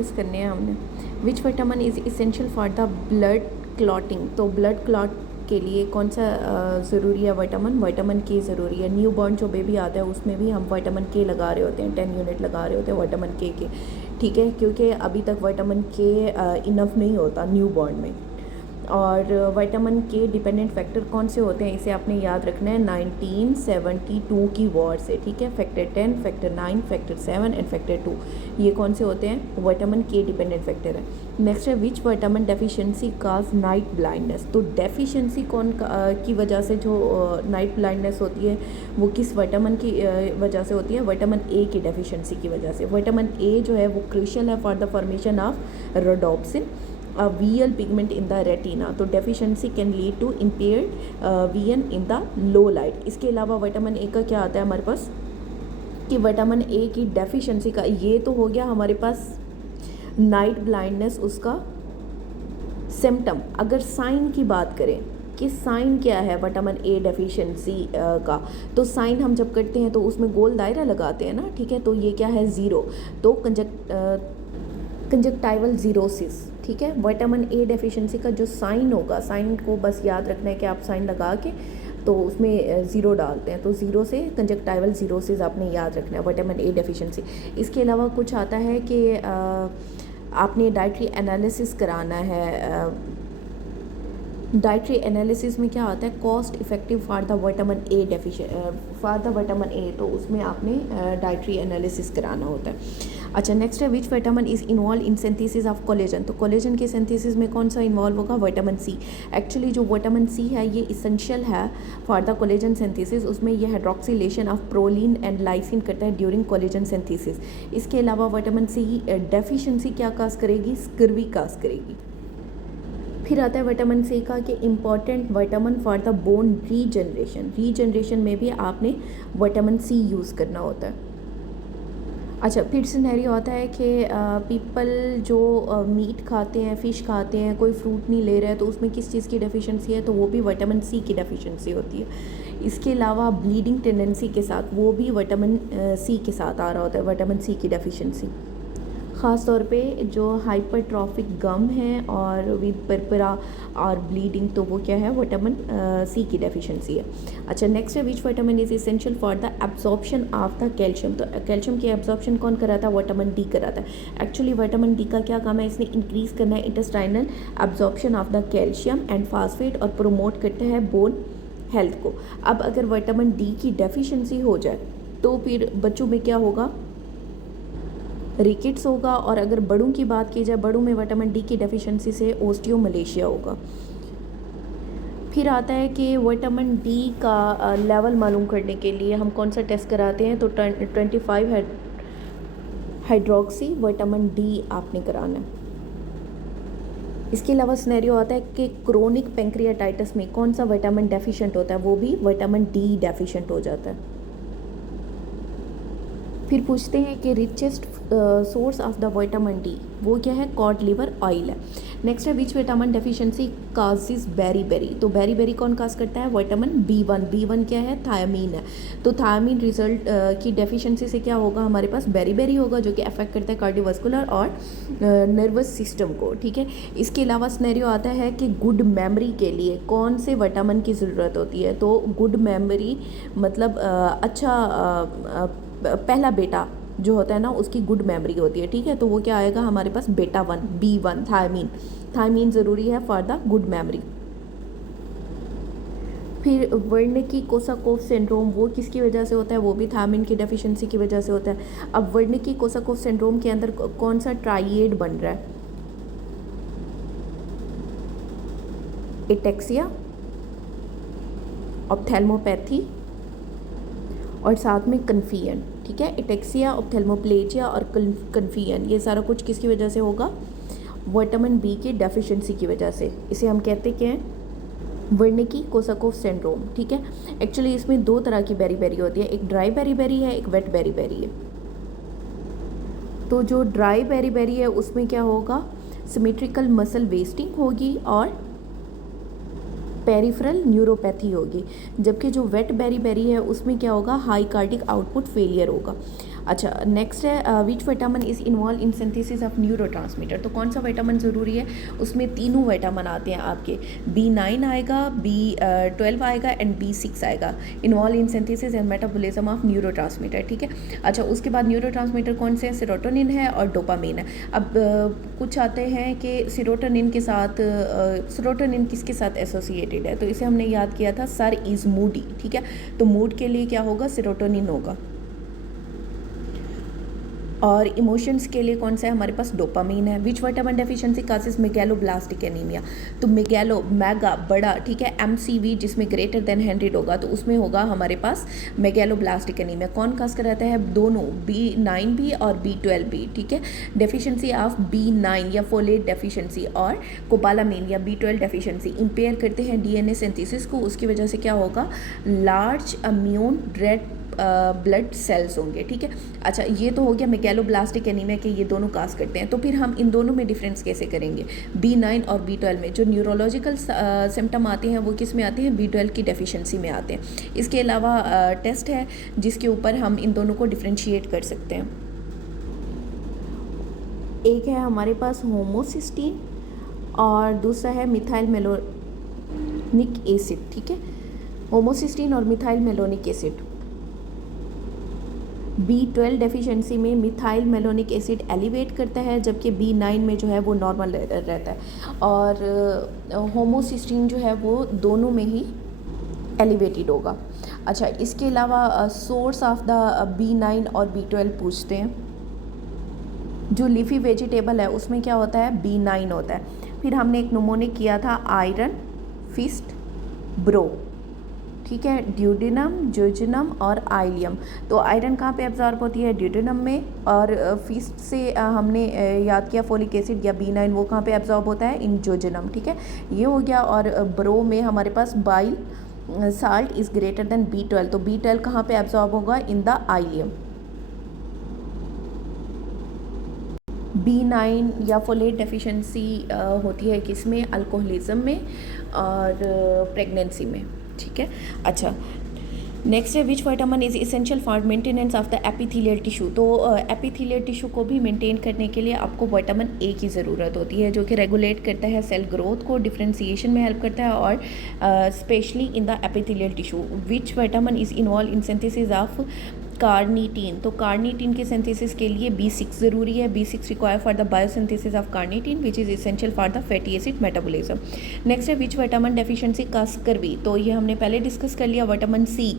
Discuss करने हैं हमने। विच vitamin is essential for the blood clotting, तो ब्लड क्लॉट के लिए कौन सा ज़रूरी है विटामिन? विटामिन के ज़रूरी है। न्यू बॉर्न जो बेबी आता है उसमें भी हम विटामिन के लगा रहे होते हैं, 10 यूनिट लगा रहे होते हैं विटामिन के, ठीक है, क्योंकि अभी तक विटामिन के इनफ नहीं होता न्यू बॉर्न में। और विटामिन के डिपेंडेंट फैक्टर कौन से होते हैं, इसे आपने याद रखना है 1972 की वॉर से, ठीक है। Factor 10, factor 9, factor 7 and factor 2, ये कौन से होते हैं? विटामिन के डिपेंडेंट फैक्टर है। नेक्स्ट है which vitamin deficiency cause night blindness, तो डेफिशिएंसी की वजह से जो नाइट ब्लाइंडनेस होती है वो किस विटामिन की वजह से होती है? विटामिन ए की डेफिशिएंसी की वजह से। विटामिन ए जो है वो क्रूशियल है for the formation of rhodopsin, VL pigment in the retina, तो deficiency can lead to impaired VN in the low light। इसके अलावा विटामिन ए का क्या आता है हमारे पास कि विटामिन ए की डेफिशिएंसी का, ये तो हो गया हमारे पास नाइट ब्लाइंडनेस उसका सिम्टम। अगर साइन की बात करें कि साइन क्या है विटामिन ए डेफिशिएंसी का, तो साइन हम जब करते हैं तो उसमें गोल दायरा लगाते हैं ना, ठीक है, तो ये क्या है? ज़ीरो, तो कंजक्टाइवल जीरोसिस, ठीक है। विटामिन ए डेफिशिएंसी का जो साइन होगा, साइन को बस याद रखना है कि आप साइन लगा के तो उसमें ज़ीरो डालते हैं, तो ज़ीरो से कंजक्टाइवल जीरोसिस आपने याद रखना है, विटामिन ए डेफिशिएंसी। इसके अलावा कुछ आता है कि आपने डाइटरी एनालिसिस कराना है। डाइटरी एनालिसिस में क्या आता है? Cost effective for the vitamin A for the vitamin A, तो उसमें आपने डाइटरी एनालिसिस कराना होता है। अच्छा, नेक्स्ट है which vitamin is involve in synthesis of collagen, तो कोलेजन के सिंथेसिस में कौन सा इन्वॉल्व होगा? Vitamin C. एक्चुअली जो विटामिन सी है ये इसेंशियल है फॉर द कोलेजन सिंथेसिस, उसमें ये hydroxylation of proline and lysine करता है ड्यूरिंग कोलेजन सिंथेसिस। इसके अलावा विटामिन सी डेफिशिएंसी क्या काज करेगी? स्कर्वी काज करेगी। फिर आता है विटामिन सी का कि important vitamin for the bone regeneration में भी आपने विटामिन सी यूज़ करना होता है। अच्छा, फिर सिनेरियो आता है कि पीपल जो मीट खाते हैं, फ़िश खाते हैं, कोई फ्रूट नहीं ले रहा है, तो उसमें किस चीज़ की डेफिशिएंसी है? तो वो भी विटामिन सी की डेफिशिएंसी होती है। इसके अलावा ब्लीडिंग टेंडेंसी के साथ वो भी विटामिन सी के साथ आ रहा होता है, विटामिन सी की डेफिशिएंसी। ख़ास तौर पे जो हाइपरट्रॉफिक गम है और विद परपरा और ब्लीडिंग, तो वो क्या है? विटामिन सी की डेफिशिएंसी है। अच्छा, नेक्स्ट है which vitamin is essential for the absorption of the calcium, तो कैल्शियम की एब्जॉर्प्शन कौन कराता है? विटामिन डी कराता है। एक्चुअली विटामिन डी का क्या काम है? इसने इंक्रीज़ करना है intestinal absorption of the calcium and phosphate और प्रोमोट करता है बोन हेल्थ को। अब अगर विटामिन डी की डेफिशिएंसी हो जाए तो फिर बच्चों में क्या होगा? रिकेट्स होगा, और अगर बड़ों की बात की जाए, बड़ों में विटामिन डी की डेफिशिएंसी से ओस्टियोमलेशिया होगा। फिर आता है कि विटामिन डी का लेवल मालूम करने के लिए हम कौन सा टेस्ट कराते हैं? तो 25 हाइड्रोक्सी विटामिन डी आपने कराना है। इसके अलावा सिनेरियो आता है कि क्रोनिक पेंक्रियाटाइटिस में कौन सा विटामिन डेफिशिएंट होता है? वो भी विटामिन डी डेफिशिएंट हो जाता है। फिर पूछते हैं कि richest source of the vitamin D वो क्या है? कॉड लिवर ऑयल है। नेक्स्ट है which vitamin deficiency causes beri, तो बेरी कौन काज करता है? विटामिन बी वन क्या है? थायमीन है। तो थायमीन रिजल्ट की डेफिशिएंसी से क्या होगा? हमारे पास बेरी होगा, जो कि अफेक्ट करता है कार्डियोवास्कुलर और नर्वस सिस्टम को, ठीक है। इसके अलावा सिनेरियो आता है कि गुड मेमोरी के लिए कौन से विटामिन की ज़रूरत होती है? तो गुड मेमोरी मतलब पहला बेटा जो होता है ना, उसकी गुड मेमोरी होती है, ठीक है। तो वो क्या आएगा हमारे पास? बेटा 1, B1 थायमीन ज़रूरी है फॉर द गुड मेमोरी। फिर वर्निकी कोसाकोफ सिंड्रोम वो किसकी वजह से होता है? वो भी थायमीन की डेफिशिएंसी की वजह से होता है। अब वर्निकी कोसाकोफ सिंड्रोम के अंदर कौन सा ट्राइएड बन रहा है? एटेक्सिया, ऑप्थेल्मोपैथी और साथ में कन्फियन, ठीक है। एटेक्सिया, ऑप्थेल्मोप्लेजिया और कन्फियन, ये सारा कुछ किसकी वजह से होगा? विटामिन बी की डेफिशिएंसी की वजह से। इसे हम कहते क्या हैं? वर्निकी कोसाकोफ सिंड्रोम, ठीक है। एक्चुअली इसमें दो तरह की बेरी होती है, एक ड्राई बेरी है, एक वेट बेरी है। तो जो ड्राई बेरी है उसमें क्या होगा? सिमेट्रिकल मसल वेस्टिंग होगी और पेरिफेरल न्यूरोपैथी होगी। जबकि जो वेट बेरी है उसमें क्या होगा? हाई कार्डिक आउटपुट फेलियर होगा। अच्छा नेक्स्ट है which vitamin is involve in synthesis of neurotransmitter. तो कौन सा विटामिन ज़रूरी है, उसमें तीनों विटामिन आते हैं आपके, B9 आएगा, B12 आएगा एंड B6 आएगा, involve in synthesis and metabolism of neurotransmitter, ठीक है। अच्छा उसके बाद न्यूरोट्रांसमीटर कौन से हैं, सेरोटोनिन है और डोपामीन है। अब कुछ आते हैं कि सेरोटोनिन के साथ सेरोटोनिन किसके साथ एसोसिएटेड है, तो इसे हमने याद किया था, सर इज़ मूडी, ठीक है। तो मूड के लिए क्या होगा, सेरोटोनिन होगा। और इमोशंस के लिए कौन सा है हमारे पास, डोपामीन है। Which vitamin deficiency causes megaloblastic anaemia. तो मेगैलो मैगा बड़ा, ठीक है, MCV जिसमें ग्रेटर देन 100 होगा, तो उसमें होगा हमारे पास मेगैलोब्लास्टिक एनीमिया। कौन काज कराता है, दोनों, B9 भी और B12 भी, ठीक है। डेफिशिएंसी ऑफ B9 या फोलेट डेफिशिएंसी और कोबालामिन या B12 डेफिशिएंसी इंपेयर करते हैं DNA सिंथेसिस को। उसकी वजह से क्या होगा, large immune red blood cells होंगे, ठीक है। अच्छा ये तो हो गया मेगैलोब्लास्टिक एनीमिया के ये दोनों काज करते हैं। तो फिर हम इन दोनों में डिफरेंस कैसे करेंगे, B9 और B12 में जो न्यूरोलॉजिकल सिम्टम आते हैं वो किस में आते हैं, B12 की डेफिशिएंसी में आते हैं। इसके अलावा टेस्ट है जिसके ऊपर हम इन दोनों को डिफ्रेंशिएट कर सकते हैं। एक है हमारे पास होमोसिस्टीन और दूसरा है मिथाइल मेलोनिक एसिड, ठीक है। होमोसिस्टीन और methyl malonic acid, B12 deficiency में मिथाइल मेलोनिक एसिड एलिवेट करता है, जबकि B9 में जो है वो नॉर्मल रहता है। और होमोसिस्टीन जो है वो दोनों में ही एलिवेटेड होगा। अच्छा इसके अलावा सोर्स ऑफ द B9 और B12 पूछते हैं। जो लीफी वेजिटेबल है उसमें क्या होता है, B9 होता है। फिर हमने एक नमूने किया था आयरन, फिस्ट, ब्रो, ठीक है, ड्यूडेनम, जोजेनम और आइलियम। तो आयरन कहाँ पे एब्जॉर्ब होती है, ड्यूडेनम में, और फीस्ट से हमने याद किया फोलिक एसिड या B9 वो कहाँ पे एब्जॉर्ब होता है, इन जोजेनम, ठीक है, ये हो गया। और ब्रो में हमारे पास bile salt is greater than B12, तो B12 कहाँ पे एब्जॉर्ब होगा, इन द आइलियम। B9 या फोलेट डेफिशिएंसी होती है किसमें, अल्कोहलिज्म में और प्रेगनेंसी में, ठीक है। अच्छा नेक्स्ट है which vitamin is essential for maintenance of the epithelial tissue. तो एपिथेलियल टिश्यू को भी मेंटेन करने के लिए आपको विटामिन A की ज़रूरत होती है, जो कि रेगुलेट करता है सेल ग्रोथ को, डिफ्रेंसिएशन में हेल्प करता है, और specially in the epithelial tissue. Which vitamin is involve in synthesis of carnitine. तो कार्निटीन के सिंथेसिस के लिए B6 ज़रूरी है। B6 require for the biosynthesis of carnitine which is essential for the fatty acid metabolism. Next है which vitamin deficiency का scurvy. तो ये हमने पहले डिस्कस कर लिया। Vitamin C,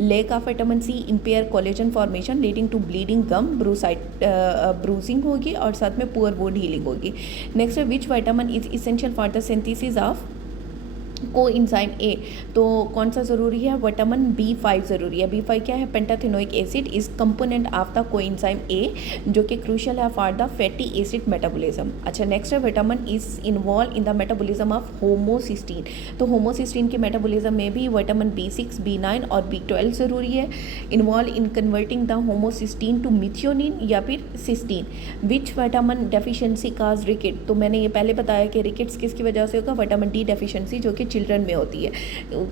lack of vitamin C impair collagen formation leading to bleeding gum, bruising होगी और साथ में पुअर वुंड हीलिंग होगी। नेक्स्ट है which vitamin is essential for the synthesis of coenzyme A। तो कौन सा ज़रूरी है, विटामिन B5 ज़रूरी है। B5 क्या है, pantothenic acid is component of the coenzyme A, जो कि क्रूशियल है for the fatty acid metabolism. अच्छा नेक्स्ट है vitamin is involve in the metabolism of homocysteine. तो होमोसिस्टीन के मेटाबॉलिज्म में भी विटामिन B6, B9 और B12 ज़रूरी है, involve in converting the homocysteine to methionine या फिर cysteine. Which vitamin deficiency cause rickets. तो मैंने ये पहले बताया कि रिकेट्स किसकी वजह से होगा, विटामिन D डेफिशिएंसी, जो कि चिल्ड्रन में होती है।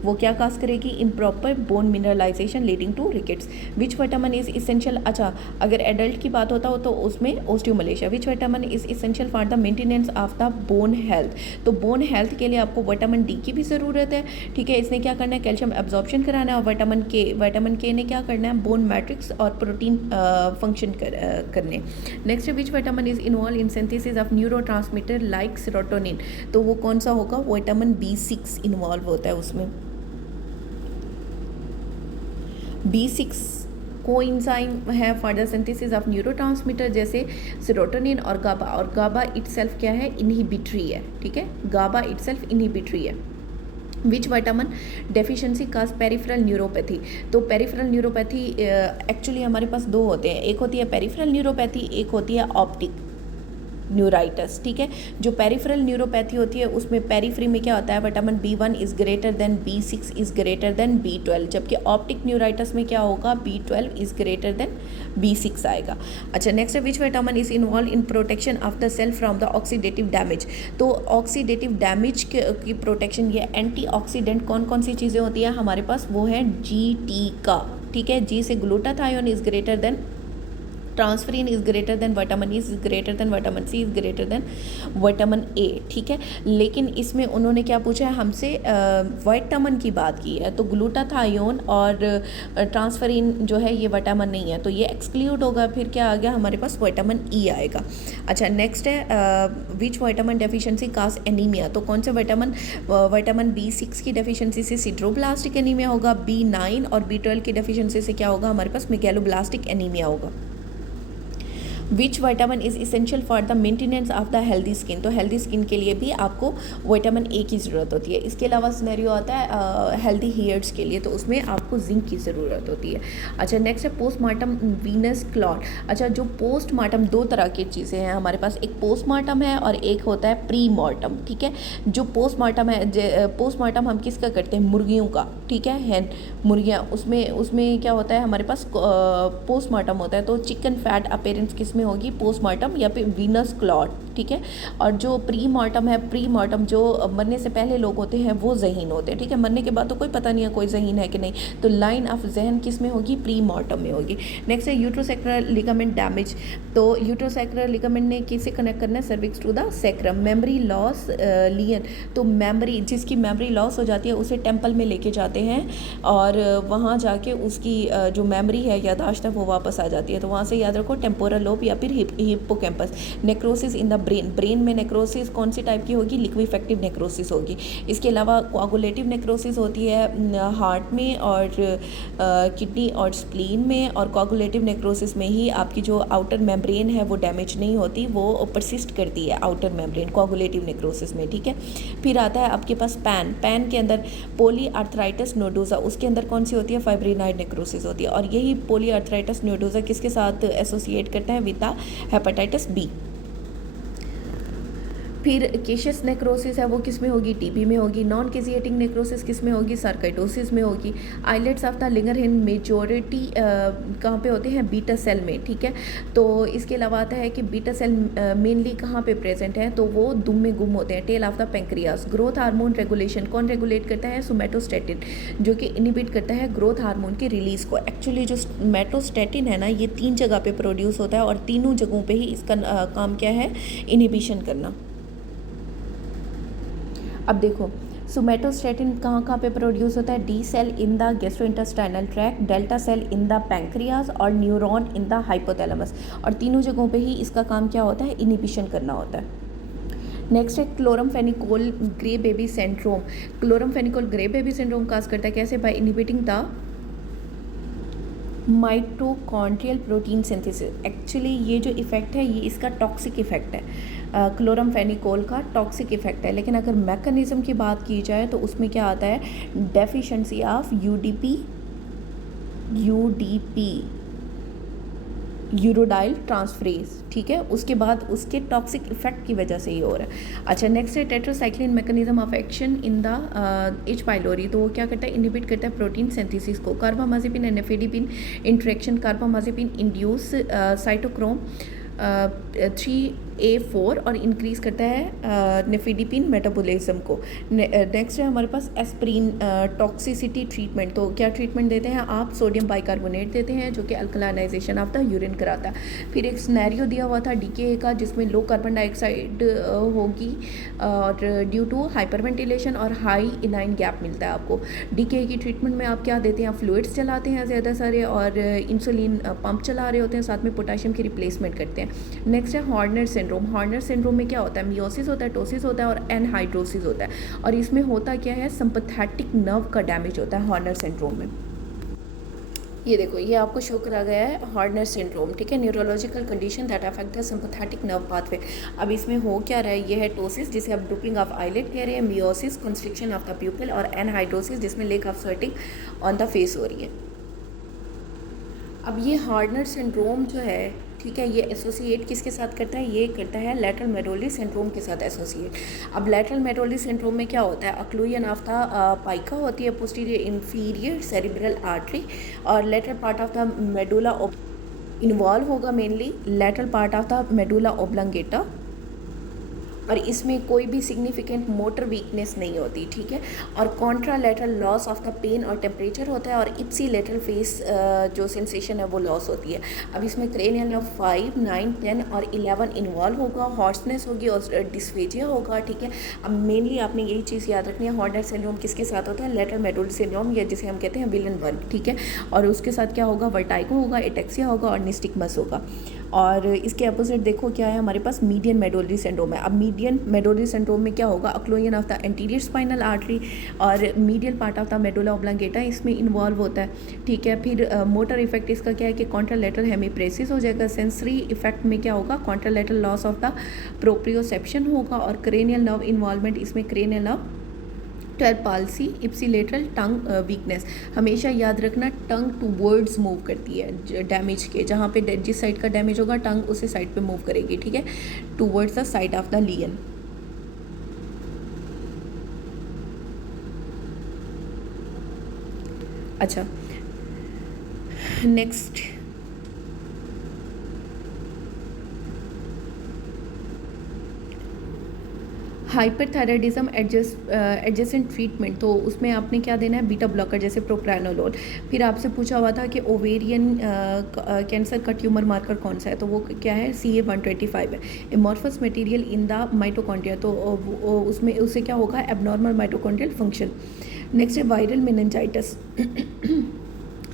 वो क्या काज करेगी, improper bone mineralisation leading to rickets. Which vitamin is essential. अच्छा अगर एडल्ट की बात होता हो तो उसमें osteomalacia. Which vitamin is essential for the maintenance of the bone health. तो बोन हेल्थ के लिए आपको विटामिन D की भी ज़रूरत है, ठीक है। इसने क्या करना है, कैल्शियम एब्जॉर्प्शन कराना है। और विटामिन के ने क्या करना है, बोन मैट्रिक्स और प्रोटीन फंक्शन करने। Next which vitamin is involve in synthesis of neurotransmitter like serotonin. तो वो कौन सा होगा, विटामिन B6 इन्वॉल्व होता है उसमें। B6 कोएंजाइम है for the synthesis of neurotransmitter जैसे सेरोटोनिन और गाबा। और गाबा इटसेल्फ क्या है, इनहिबिटरी है, ठीक है, गाबा इटसेल्फ इनहिबिटरी है। Which vitamin deficiency cause peripheral neuropathy. तो पेरिफेरल न्यूरोपैथी एक्चुअली हमारे पास दो होते हैं, एक होती है पेरिफेरल न्यूरोपैथी, एक होती है ऑप्टिक न्यूराइटस, ठीक है। जो पेरिफेरल न्यूरोपैथी होती है उसमें पेरिफेरी में क्या होता है, vitamin B1 is greater then B6 is greater than B12, जबकि ऑप्टिक न्यूराइटस में क्या होगा, B12 is greater then B6 आएगा। अच्छा नेक्स्ट है which vitamin is involve in protection of the cell from the oxidative damage. तो ऑक्सीडेटिव डैमेज की protection, ये एंटीऑक्सीडेंट कौन कौन सी चीज़ें होती हैं हमारे पास, वो है GT का, ठीक है। G से glutathione is greater than transferrin is greater than vitamin E, is greater than vitamin C, is greater than vitamin A, ठीक है। लेकिन इसमें उन्होंने क्या पूछा है हमसे, विटामिन की बात की है, तो ग्लूटाथायोन और ट्रांसफरिन जो है ये विटामिन नहीं है, तो ये एक्सक्लूड होगा। फिर क्या आ गया हमारे पास, विटामिन ई आएगा। अच्छा, नेक्स्ट है which vitamin deficiency cause anaemia, तो कौन से विटामिन B6 की डेफिशिएंसी से सिड्रोब्लास्टिक एनीमिया होगा, B9 और B12 की डेफिशिएंसी से क्या होगा हमारे पास, मेगालोब्लास्टिक एनीमिया होगा। विच vitamin is essential for the maintenance of the healthy skin, तो हेल्दी स्किन के लिए भी आपको विटामिन ए की ज़रूरत होती है। इसके अलावा सिनेरियो आता है हेल्दी हेयर्स के लिए, तो उसमें आपको जिंक की ज़रूरत होती है। अच्छा, नेक्स्ट है पोस्टमार्टम वीनस क्लॉट। अच्छा, जो पोस्टमार्टम, दो तरह की चीज़ें हैं हमारे पास, एक पोस्टमार्टम है और एक होता है प्री मॉर्टम, ठीक है। जो पोस्टमार्टम है, पोस्टमार्टम हम किसका करते हैं, मुर्गियों का, ठीक है, हैन मुर्गियाँ, उसमें क्या होता है हमारे पास पोस्टमार्टम होता है, तो चिकन फैट अपेरेंस किस में होगी, पोस्टमार्टम या फिर वीनस क्लॉट, ठीक है। और जो प्री मॉर्टम है, प्री मॉर्टम जो मरने से पहले लोग होते हैं वो ज़हीन होते हैं, ठीक है। मरने के बाद तो कोई पता नहीं है कोई ज़हीन है कि नहीं, तो लाइन ऑफ जहन किस में होगी, प्री मॉर्टम में होगी। नेक्स्ट है यूट्रोसैक्रल लिगामेंट डैमेज, तो यूट्रोसैक्रल लिगामेंट ने किससे कनेक्ट करना है, cervix to the sacrum. Memory loss lesion, तो मेमोरी, जिसकी मेमोरी लॉस हो जाती है उसे टेम्पल में लेके जाते हैं और वहाँ जाके उसकी जो मेमोरी है, यादाश्त है, वो वापस आ जाती है। तो वहाँ से याद रखो टेम्पोरल लोब या फिर hippocampus. Necrosis in the brain, brain में नेक्रोसिस कौन सी टाइप की होगी, लिक्विफेक्टिव नेक्रोसिस होगी। इसके अलावा कोआगुलेटिव नेक्रोसिस होती है हार्ट में और किडनी और स्प्लीन में, और कोआगुलेटिव नेक्रोसिस में ही आपकी जो आउटर मेम्ब्रेन है वो डैमेज नहीं होती, वो परसिस्ट करती है आउटर मेम्ब्रेन कोआगुलेटिव नेक्रोसिस में, ठीक है। फिर आता है आपके पास पैन के अंदर पॉलीआर्थराइटिस नोडोजा, उसके अंदर कौन सी होती है, फाइब्रिनॉइड नेक्रोसिस होती है, और यही पॉलीआर्थराइटिस नोडोजा किसके साथ एसोसिएट करता है, विद द हेपेटाइटिस बी। फिर केशियस नेक्रोसिस है वो किस में होगी, टीबी में होगी। नॉन केजिएटिंग नेक्रोसिस किस में होगी, सार्काइटोसिस में होगी। आइलेट्स ऑफ द लिंगरहिन मेजोरिटी कहाँ पे होते हैं, बीटा सेल में, ठीक है। तो इसके अलावा आता है कि बीटा सेल मेनली कहाँ पे प्रेजेंट है, तो वो दुम में गुम होते हैं, tail of the pancreas. Growth hormone regulation कौन रेगुलेट करता है, सोमैटोस्टैटिन, जो कि इनिबिट करता है ग्रोथ हार्मोन की रिलीज को। एक्चुअली जो सोमैटोस्टैटिन है ना, ये 3 जगह पे प्रोड्यूस होता है और तीनों जगहों पे ही इसका काम क्या है, इनिबिशन करना। अब देखो, सोमैटोस्टैटिन कहाँ पे प्रोड्यूस होता है, D cell in the gastrointestinal tract, delta cell in the pancreas और न्यूरॉन इन द हाइपोथैलेमस, और तीनों जगहों पे ही इसका काम क्या होता है, इनिबिशन करना होता है। नेक्स्ट है chloramphenicol grey baby syndrome. Chloramphenicol grey baby syndrome cause करता है कैसे, by inhibiting the mitochondrial protein synthesis. Actually ये जो इफेक्ट है ये इसका टॉक्सिक इफेक्ट है, क्लोरमफेनिकोल का टॉक्सिक इफेक्ट है। लेकिन अगर मैकेनिज्म की बात की जाए तो उसमें क्या आता है, डेफिशिएंसी ऑफ यूडीपी यूरोडाइल ट्रांसफरेज, ठीक है। उसके बाद उसके टॉक्सिक इफेक्ट की वजह से ये हो रहा है। अच्छा, नेक्स्ट है tetracycline mechanism of action in the H pylori, तो वो क्या करता है, इनिबिट करता है प्रोटीन सिंथेसिस को। Carbamazepine and nifedipine interaction, carbamazepine induce cytochrome 3A4 और इंक्रीज़ करता है नेफेडिपिन मेटाबॉलिज्म को। नेक्स्ट है हमारे पास एस्प्रिन टॉक्सिसिटी ट्रीटमेंट, तो क्या ट्रीटमेंट देते हैं आप, सोडियम बाइकार्बोनेट देते हैं जो कि अल्कलाइनाइजेशन ऑफ द यूरिन कराता है। फिर एक सिनेरियो दिया हुआ था डीके का जिसमें लो कार्बन डाइऑक्साइड होगी और ड्यू टू हाइपरवेंटिलेशन और हाई इनाइन गैप मिलता है आपको। डीके की ट्रीटमेंट में आप क्या देते हैं, फ्लूइड्स चलाते हैं ज़्यादा सारे और इंसुलिन पंप चला रहे होते हैं, साथ में पोटाशियम की रिप्लेसमेंट करते हैं। नेक्स्ट है हॉर्नर सिंड्रोम। हॉर्नर सिंड्रोम में क्या होता है, मियोसिस होता है, टोसिस होता है और एनहाइड्रोसिस होता है, और इसमें होता क्या है, सिंपैथेटिक नर्व का डैमेज होता है हॉर्नर सिंड्रोम में। ये देखो, ये आपको शो करा गया है हॉर्नर सिंड्रोम, ठीक है, neurological condition that affect the sympathetic nerve pathway. अब इसमें हो क्या रहा है, ये है टोसिस जिसे आप ड्रूपिंग ऑफ आईलिड कह रहे हैं, मियोसिस कंस्ट्रिक्शन ऑफ द प्यूपिल, और एनहाइड्रोसिस जिसमें lake of sweating on the face हो रही है। अब ये हॉर्नर सिंड्रोम जो है, ठीक है, ये एसोसिएट किसके साथ करता है, ये करता है लैटरल मेडोली सिंड्रोम के साथ एसोसिएट। अब लैटरल मेडोली सिंड्रोम में क्या होता है, अक्लूजन ऑफ द पाइका होती है, पोस्टीरियर इंफीरियर सेरिब्रल आर्टरी, और lateral part of the medulla involve होगा, mainly lateral part of the medulla oblongata और इसमें कोई भी सिग्निफिकेंट मोटर वीकनेस नहीं होती, ठीक है। और contralateral loss of the pain और टेम्परेचर होता है, और इप्सी लेटरल फेस जो सेंसेशन है वो लॉस होती है। अब इसमें क्रेनियल नर्व 5, 9, 10 और 11 इन्वॉल्व होगा, हॉर्सनेस होगी और डिस्फेजिया होगा, ठीक है। अब मेनली आपने यही चीज़ याद रखनी है, हॉर्नर सिंड्रोम किसके साथ होता है, लेटरल मेडुलरी सिंड्रोम, या जिसे हम कहते हैं विलन 1, ठीक है। और उसके साथ क्या होगा, वर्टाइगो होगा, एटेक्सिया होगा और निस्टिगमस होगा। और इसके अपोजिट देखो क्या है हमारे पास, मीडियन मेडुलरी सिंड्रोम है। अब मीडियन मेडुलरी सिंड्रोम में क्या होगा, occlusion of the anterior spinal artery और medial part of the medulla oblongata इसमें इन्वॉल्व होता है, ठीक है। फिर मोटर इफेक्ट इसका क्या है कि कॉन्ट्रालेटरल हेमीप्रेसिस हो जाएगा। सेंसरी इफेक्ट में क्या होगा, contralateral loss of the proprioception होगा। और क्रेनियल नर्व इन्वॉल्वमेंट, इसमें क्रेनियल नर्व, टेर पाल्सी, इप्सीलेटरल टंग वीकनेस। हमेशा याद रखना टंग टू वर्ड्स मूव करती है डैमेज के, जहाँ पे जिस साइड का डैमेज होगा टंग उसी साइड पे मूव करेगी, ठीक है, towards the side of the lesion. अच्छा, नेक्स्ट हाइपरथायराइडिज्म एडजेसेंट ट्रीटमेंट, तो उसमें आपने क्या देना है, बीटा ब्लॉकर जैसे प्रोप्रानोलोल। फिर आपसे पूछा हुआ था कि ओवेरियन कैंसर का ट्यूमर मार्कर कौन सा है, तो वो क्या है, CA-125 है। Amorphous material in the mitochondria, तो उसमें उससे क्या होगा, एबनॉर्मल माइटोकॉन्ड्रियल फंक्शन। नेक्स्ट है वायरल मेनिंजाइटिस।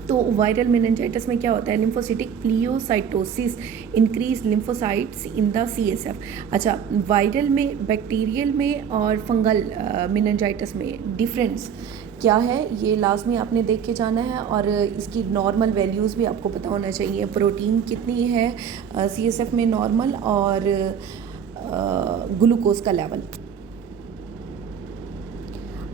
तो वायरल मेनिंजाइटिस में क्या होता है, lymphocytic pleocytosis, increase lymphocytes in the CSF। अच्छा, वायरल में, बैक्टीरियल में और फंगल मेनिंजाइटिस में डिफरेंस क्या है, ये लाजमी आपने देख के जाना है। और इसकी नॉर्मल वैल्यूज़ भी आपको पता होना चाहिए, प्रोटीन कितनी है CSF में नॉर्मल, और ग्लूकोज का लेवल।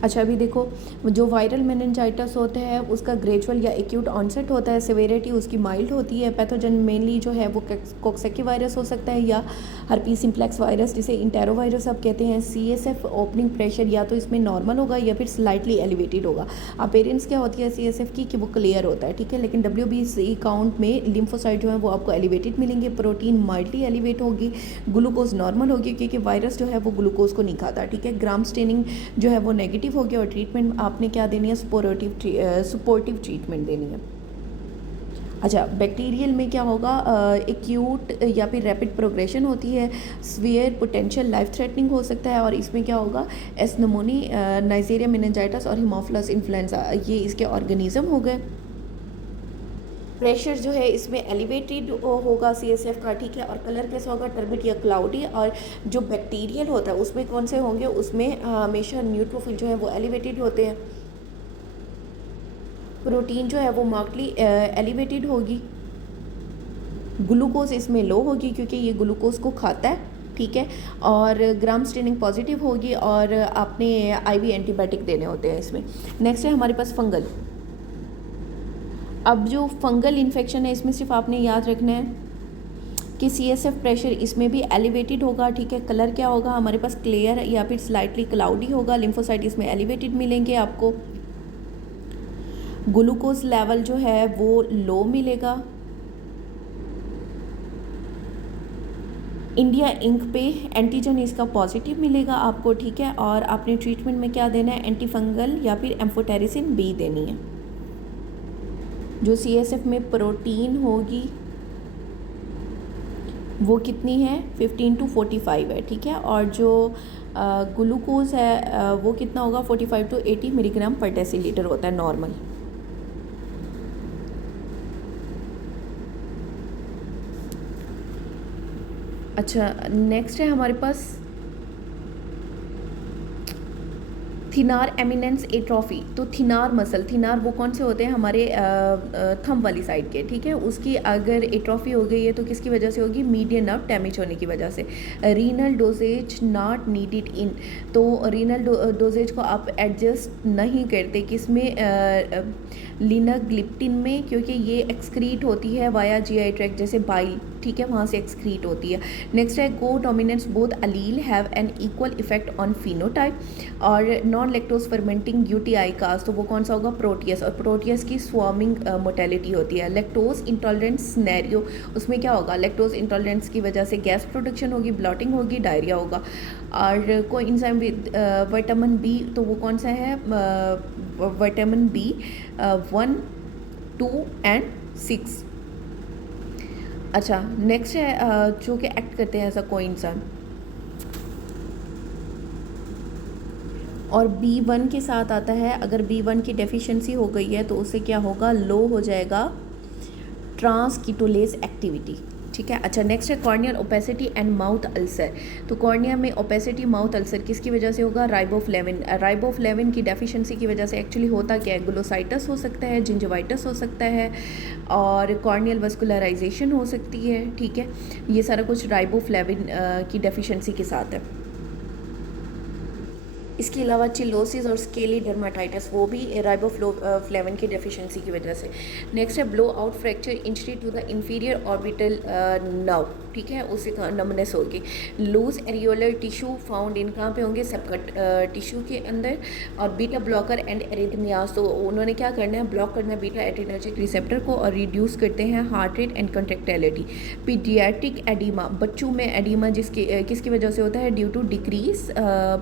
अच्छा, अभी देखो, जो वायरल मेनिंजाइटिस होता है उसका ग्रेजुअल या एक्यूट ऑनसेट होता है, सिवियरिटी उसकी माइल्ड होती है। पैथोजन मेनली जो है वो कोक्सेकी वायरस हो सकता है या हर्पीस सिम्प्लेक्स वायरस, जिसे इंटेरो वायरस आप कहते हैं। CSF ओपनिंग प्रेशर या तो इसमें नॉर्मल होगा या फिर स्लाइटली एलिवेटेड होगा। अपेरेंस क्या होती है CSF की, कि वो क्लियर होता है, ठीक है। लेकिन WBC काउंट में लिम्फोसाइट जो है वो आपको एलिवेटेड मिलेंगे, प्रोटीन माइल्डली एलिवेट होगी, ग्लूकोज नॉर्मल होगी, क्योंकि वायरस जो है वो ग्लूकोज को नहीं खाता, ठीक है। ग्राम स्टेनिंग जो है वो नेगेटिव हो गया। और ट्रीटमेंट आपने क्या देनी है, सपोर्टिव ट्रीटमेंट देनी है। अच्छा, बैक्टीरियल में क्या होगा, एक्यूट या फिर रैपिड प्रोग्रेशन होती है, स्वियर पोटेंशियल लाइफ थ्रेटनिंग हो सकता है। और इसमें क्या होगा, एस्नोमोनी, नाइजेरिया मेनिंजाइटिस और हिमोफिलस इन्फ्लुएंजा, ये इसके ऑर्गेनिज्म हो गए। प्रेशर जो है इसमें एलिवेटेड होगा CSF का, ठीक है। और कलर कैसा होगा, टर्बिड या क्लाउडी। और जो बैक्टीरियल होता है उसमें कौन से होंगे, उसमें हमेशा न्यूट्रोफिल जो है वो एलिवेटेड होते हैं। प्रोटीन जो है वो मार्कली एलिवेटेड होगी। ग्लूकोज इसमें लो होगी क्योंकि ये ग्लूकोज को खाता है, ठीक है। और ग्राम स्टेनिंग पॉजिटिव होगी। और आपने IV एंटीबायोटिक देने होते हैं इसमें। नेक्स्ट है हमारे पास फंगल। अब जो फंगल इन्फेक्शन है इसमें सिर्फ आपने याद रखना है कि CSF प्रेशर इसमें भी एलिवेटेड होगा, ठीक है। कलर क्या होगा हमारे पास, क्लियर या फिर स्लाइटली क्लाउडी होगा। लिम्फोसाइट इसमें एलिवेटेड मिलेंगे आपको। ग्लूकोज लेवल जो है वो लो मिलेगा। इंडिया इंक पे एंटीजन इसका पॉजिटिव मिलेगा आपको, ठीक है। और आपने ट्रीटमेंट में क्या देना है, एंटीफंगल या फिर एम्फोटेरिसिन B देनी है। जो CSF में प्रोटीन होगी वो कितनी है, 15 to 45 है, ठीक है। और जो ग्लूकोज है वो कितना होगा, 45 to 80 मिलीग्राम पर डेसीलीटर होता है नॉर्मल। अच्छा, नेक्स्ट है हमारे पास थिनार एमिनेंस एट्रोफी। तो थिनार मसल, थिनार वो कौन से होते हैं, हमारे थंब वाली साइड के, ठीक है। उसकी अगर एट्रोफी हो गई है तो किसकी वजह से होगी, मीडियन नर्व डैमेज होने की वजह से। Renal doses not needed in, तो रीनल डोजेज को आप एडजस्ट नहीं करते किसमें, लिनाग्लिप्टिन में, क्योंकि ये एक्सक्रीट होती है वाया GI ट्रैक्ट, जैसे बाइल, ठीक है, वहाँ से एक्सक्रीट होती है। नेक्स्ट है codominance both allele have an equal effect on phenotype. और non lactose fermenting UTI cause, तो वो कौन सा होगा, प्रोटियस। और प्रोटियस की स्वार्मिंग मोटेलिटी होती है। लैक्टोज इंटॉलरेंस सिनेरियो, उसमें क्या होगा, लैक्टोज इंटॉलरेंस की वजह से गैस प्रोडक्शन होगी, ब्लॉटिंग होगी, डायरिया होगा। और कोएंजाइम विद विटामिन बी, तो वो कौन सा है, विटामिन बी 1, 2 एंड 6। अच्छा, नेक्स्ट है जो कि एक्ट करते हैं ऐसा कोएंजाइम। और B1 के साथ आता है, अगर B1 की डेफिशिएंसी हो गई है तो उससे क्या होगा, लो हो जाएगा ट्रांसकीटोलेज एक्टिविटी, ठीक है। अच्छा, नेक्स्ट है corneal opacity and mouth ulcer. तो कॉर्निया में ओपेसिटी, माउथ अल्सर किसकी वजह से होगा, राइबोफ्लेविन। राइबोफ्लेविन की डेफिशिएंसी की वजह से एक्चुअली होता क्या है, ग्लोसाइटस हो सकता है, जिंजवाइटिस हो सकता है, और कॉर्नियल वस्कुलराइजेशन हो सकती है, ठीक है। ये सारा कुछ राइबोफ्लेविन की डेफिशिएंसी के साथ है। इसके अलावा चिलोसिस और स्केली डर्माटाइटिस, वो भी राइबोफ्लेविन की डेफिशिएंसी की वजह से। नेक्स्ट है blow out fracture injury to the inferior orbital nerve, ठीक है, उससे नमनेस होगी। Loose areolar tissue found in कहाँ पे होंगे, सबकट टिश्यू के अंदर। और बीटा ब्लॉकर एंड एरिथमियास, तो उन्होंने क्या करना है, ब्लॉक करना है बीटा एड्रेनर्जिक रिसेप्टर को और रिड्यूस करते हैं heart rate and contractility. Paediatric oedema, बच्चों में एडिमा किसकी वजह से होता है, ड्यू टू डिक्रीज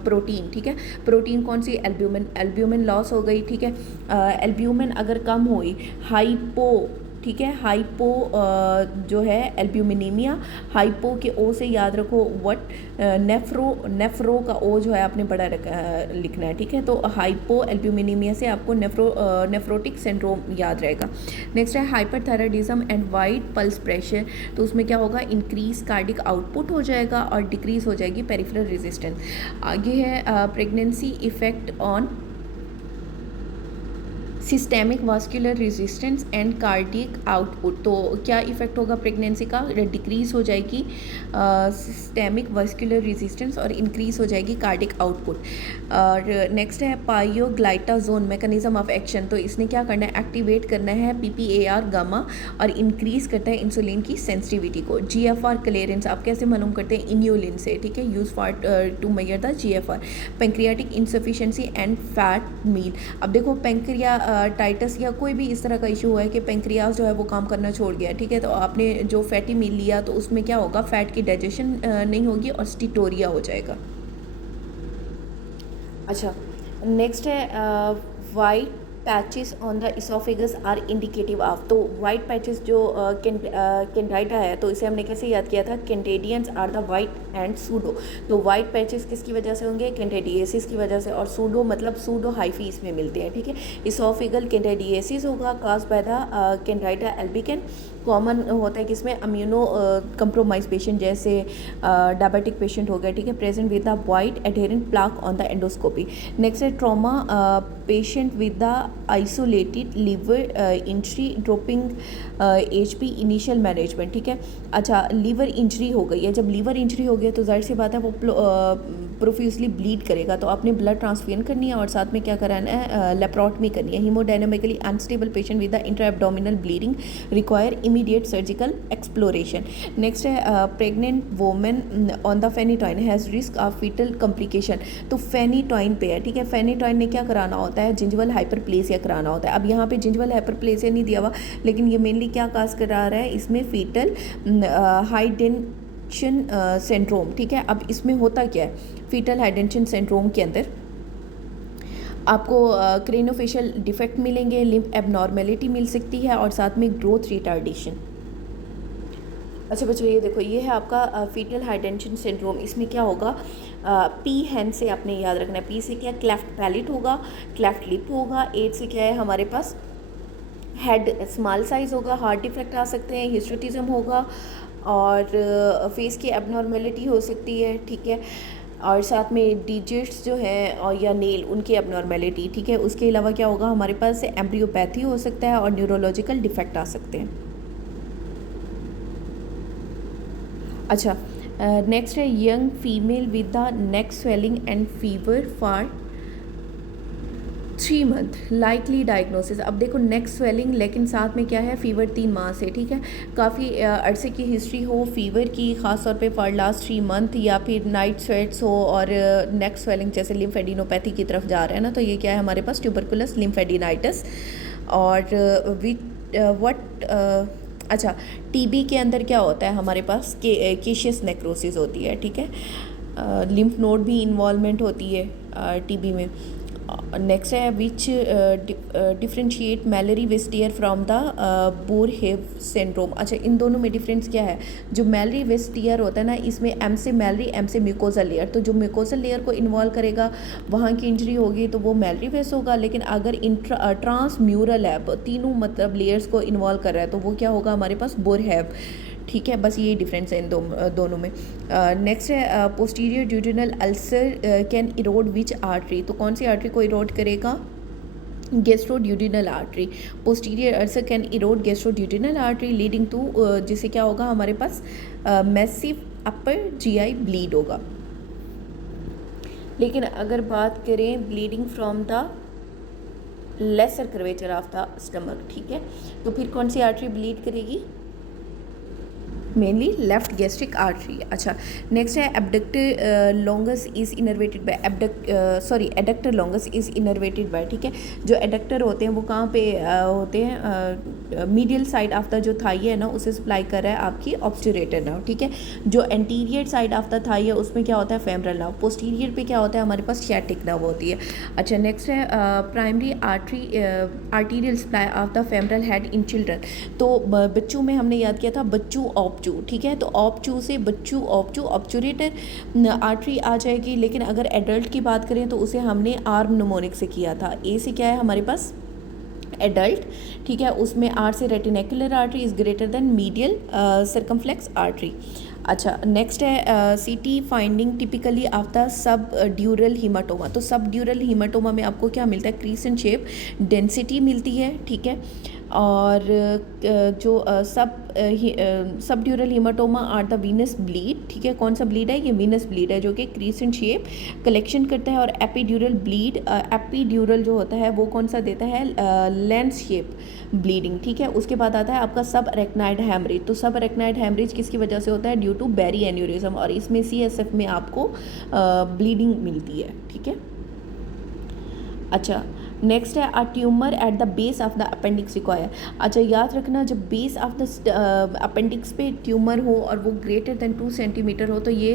प्रोटीन, ठीक है। प्रोटीन कौन सी, एल्ब्यूमिन। एल्ब्यूमिन लॉस हो गई, ठीक है। एल्ब्यूमिन अगर कम हुई, हाइपो, ठीक है, हाइपो जो है एल्ब्यूमिनीमिया, हाइपो के ओ से याद रखो व्हाट, नेफ्रो का ओ जो है आपने बड़ा लिखना है, ठीक है। तो हाइपो एल्ब्यूमिनीमिया से आपको नेफ्रोटिक सिंड्रोम याद रहेगा। नेक्स्ट है hyperthyroidism and wide pulse pressure, तो उसमें क्या होगा, इंक्रीज कार्डिक आउटपुट हो जाएगा और डिक्रीज हो जाएगी पेरिफेरल रेजिस्टेंस। आगे है pregnancy effect on systemic vascular resistance and cardiac output, तो क्या इफेक्ट होगा प्रेगनेंसी का, डिक्रीज हो जाएगी सिस्टेमिक वास्कुलर रेजिस्टेंस और इंक्रीज हो जाएगी कार्डियक आउटपुट। और नेक्स्ट है पायोग्लाइटाजोन मैकेनिज्म ऑफ एक्शन, तो इसने क्या करना है, एक्टिवेट करना है PPAR गामा और इंक्रीज करता है इंसुलिन की सेंसिटिविटी को। GFR क्लियरेंस आप कैसे मालूम करते हैं, इन्यूलिन से, ठीक है, use for to measure the GFR। Pancreatic insufficiency and fat meal, अब देखो टाइटस या कोई भी इस तरह का इशू है कि पेंक्रियाज जो है वो काम करना छोड़ गया, ठीक है, तो आपने जो फैटी मील लिया तो उसमें क्या होगा, फैट की डाइजेशन नहीं होगी और स्टीटोरिया हो जाएगा। अच्छा, नेक्स्ट है white patches on the oesophagus are indicative of, तो वाइट पैचेस जो कैंडाइडा है, तो इसे हमने कैसे याद किया था, candidians are the white and pseudo. तो वाइट पैचेस किसकी वजह से होंगे, कैंडेडिएसिस की वजह से, और सूडो मतलब सूडो हाइफी इसमें मिलते हैं, ठीक है। इसोफेगल कैंडेडिएसिस होगा cause by the candida albicans. Common होता है किसमें, अम्यूनो कंप्रोमाइज पेशेंट जैसे डायबिटिक पेशेंट हो गया, ठीक है, present with the white adherent plaque on the endoscopy. Next है trauma patient with the isolated liver injury dropping HP initial management, ठीक है। अच्छा, लीवर इंजरी हो गई है, जब लीवर इंजरी हो गई है तो जाहिर सी बात है वो प्रोफ्यूजली ब्लीड करेगा, तो आपने ब्लड ट्रांसफ्यूजन करनी है और साथ में क्या कराना है, लेप्रोटमी करनी है। Haemodynamically unstable patient with the intraabdominal bleeding require immediate surgical exploration. Next है pregnant women on the phenytoin has risk of foetal complication, तो फेनिटॉइन पे है, ठीक है। फेनिटॉइन ने क्या कराना होता है, जिंजवल हाइपरप्लेसिया कराना होता है। अब यहाँ पे जिंजवल हाइपरप्लेसिया नहीं दिया हुआ, लेकिन ये मेनली क्या काज करा रहा है, इसमें फीटल हाइडेंशन सिंड्रोम, ठीक है। अब इसमें होता क्या है, फीटल हाइडेंशन सिंड्रोम के अंदर आपको क्रेनोफेशियल डिफेक्ट मिलेंगे, लिम्फ एबनॉर्मेलिटी मिल सकती है और साथ में ग्रोथ रिटार्डेशन। अच्छा बच्चों, ये देखो, ये है आपका फीटल हाइडेंशन सिंड्रोम। इसमें क्या होगा, पी हैंड से आपने याद रखना है। पी से क्या, क्लेफ्ट पैलेट होगा, क्लेफ्ट लिप होगा। एच से क्या है हमारे पास, हेड स्मॉल साइज होगा, हार्ट डिफेक्ट आ सकते हैं, हिस्टोटिज्म होगा और फेस की एबनॉर्मेलिटी हो सकती है, ठीक है। और साथ में डिजिट्स जो हैं और या नेल उनकी एबनॉर्मेलिटी, ठीक है। उसके अलावा क्या होगा, हमारे पास एम्ब्रियोपैथी हो सकता है और न्यूरोलॉजिकल डिफेक्ट आ सकते हैं। अच्छा, नेक्स्ट है young female with the neck swelling and fever for 3 month likely diagnosis. अब देखो नेक स्वेलिंग, लेकिन साथ में क्या है, फीवर 3 माह से, ठीक है, काफ़ी अरसे की हिस्ट्री हो फीवर की, ख़ास तौर पे फॉर लास्ट 3 मंथ, या फिर नाइट स्वेट्स हो और नेक स्वेलिंग जैसे लिम्फेडिनोपैथी की तरफ जा रहे हैं ना, तो ये क्या है हमारे पास, ट्यूबरकुलस लिम्फेडिनाइटिस। और वट अच्छा, टीबी के अंदर क्या होता है हमारे पास, केशियस नेक्रोसिस होती है, ठीक है, लिम्फ नोड भी इन्वॉल्वमेंट होती है टीबी में। नेक्स्ट है which differentiate Mallory Weiss tear from the Boerhaave syndrome. अच्छा, इन दोनों में डिफरेंस क्या है, जो मैलरी वेस्टियर होता है ना, इसमें एम से मैलरी, एम से म्यूकोजल लेयर, तो जो म्यूकोजल लेयर को इन्वॉल्व करेगा वहाँ की इंजरी होगी तो वो मैलरी वेस्ट होगा, लेकिन अगर ट्रांसम्यूरल है, तीनों मतलब लेयर्स को इन्वॉल्व कर रहा है, तो वो क्या होगा हमारे पास, बोरहेव, ठीक है। बस ये डिफरेंस है इन दोनों में। नेक्स्ट है posterior duodenal ulcer can erode which artery, तो कौन सी आर्टरी को इरोड करेगा, gastroduodenal artery. Posterior ulcer can erode gastroduodenal artery leading to, जिससे क्या होगा हमारे पास, मैसिव अपर जीआई ब्लीड होगा। लेकिन अगर बात करें bleeding from the lesser curvature of the stomach, ठीक है, तो फिर कौन सी आर्टरी ब्लीड करेगी, मेनली लेफ्ट गैस्ट्रिक आर्टरी। अच्छा, नेक्स्ट है abductor longus is innervated bye adductor longus is innervated by, ठीक है। जो एडक्टर होते हैं वो कहाँ पे होते हैं, मीडियल साइड ऑफ द जो थाई है ना, उसे सप्लाई कर रहा है आपकी ऑब्स्चुरेटर नर्व, ठीक है। जो anterior side of the thigh है उसमें क्या होता है, फेमरल नर्व। पोस्टीरियर पे क्या होता है हमारे पास, सियाटिक नर्व होती है। अच्छा, नेक्स्ट है primary arterial supply of the femoral head in children. तो बच्चों में हमने याद किया था बच्चू ऑप्चू, ठीक है, तो ऑप्चू से बच्चू ऑप्चू ऑब्चुरेटर आर्टरी आ जाएगी। लेकिन अगर एडल्ट की बात करें तो उसे हमने आर्म निमोनिक से किया था। ए से क्या है हमारे पास, एडल्ट, ठीक है, उसमें आर से retinacular artery is greater than medial circumflex artery. अच्छा, नेक्स्ट है CT finding typically of the sub ड्यूरल haematoma. तो सब ड्यूरल हीमाटोमा में आपको क्या मिलता है, क्रीसेंट शेप, डेंसिटी मिलती है, ठीक है। और जो subdural haematoma are the venous bleed, ठीक है, कौन सा ब्लीड है, ये वीनस ब्लीड है जो कि क्रीसेंट शेप कलेक्शन करता है। और एपीड्यूरल ब्लीड, एपीड्यूरल जो होता है वो कौन सा देता है, लेंस शेप ब्लीडिंग, ठीक है। उसके बाद आता है आपका सब अरेक्नाइड हैमरेज। तो सब अरेक्नाइड हैमरेज किसकी वजह से होता है, ड्यू टू बेरी एन्यूरिज्म, और इसमें सीएसएफ में आपको ब्लीडिंग मिलती है, ठीक है। अच्छा, नेक्स्ट है a tumour at the base of the appendix require. अच्छा, याद रखना जब बेस ऑफ द अपेंडिक्स पे ट्यूमर हो और वो ग्रेटर देन 2 सेंटीमीटर हो तो ये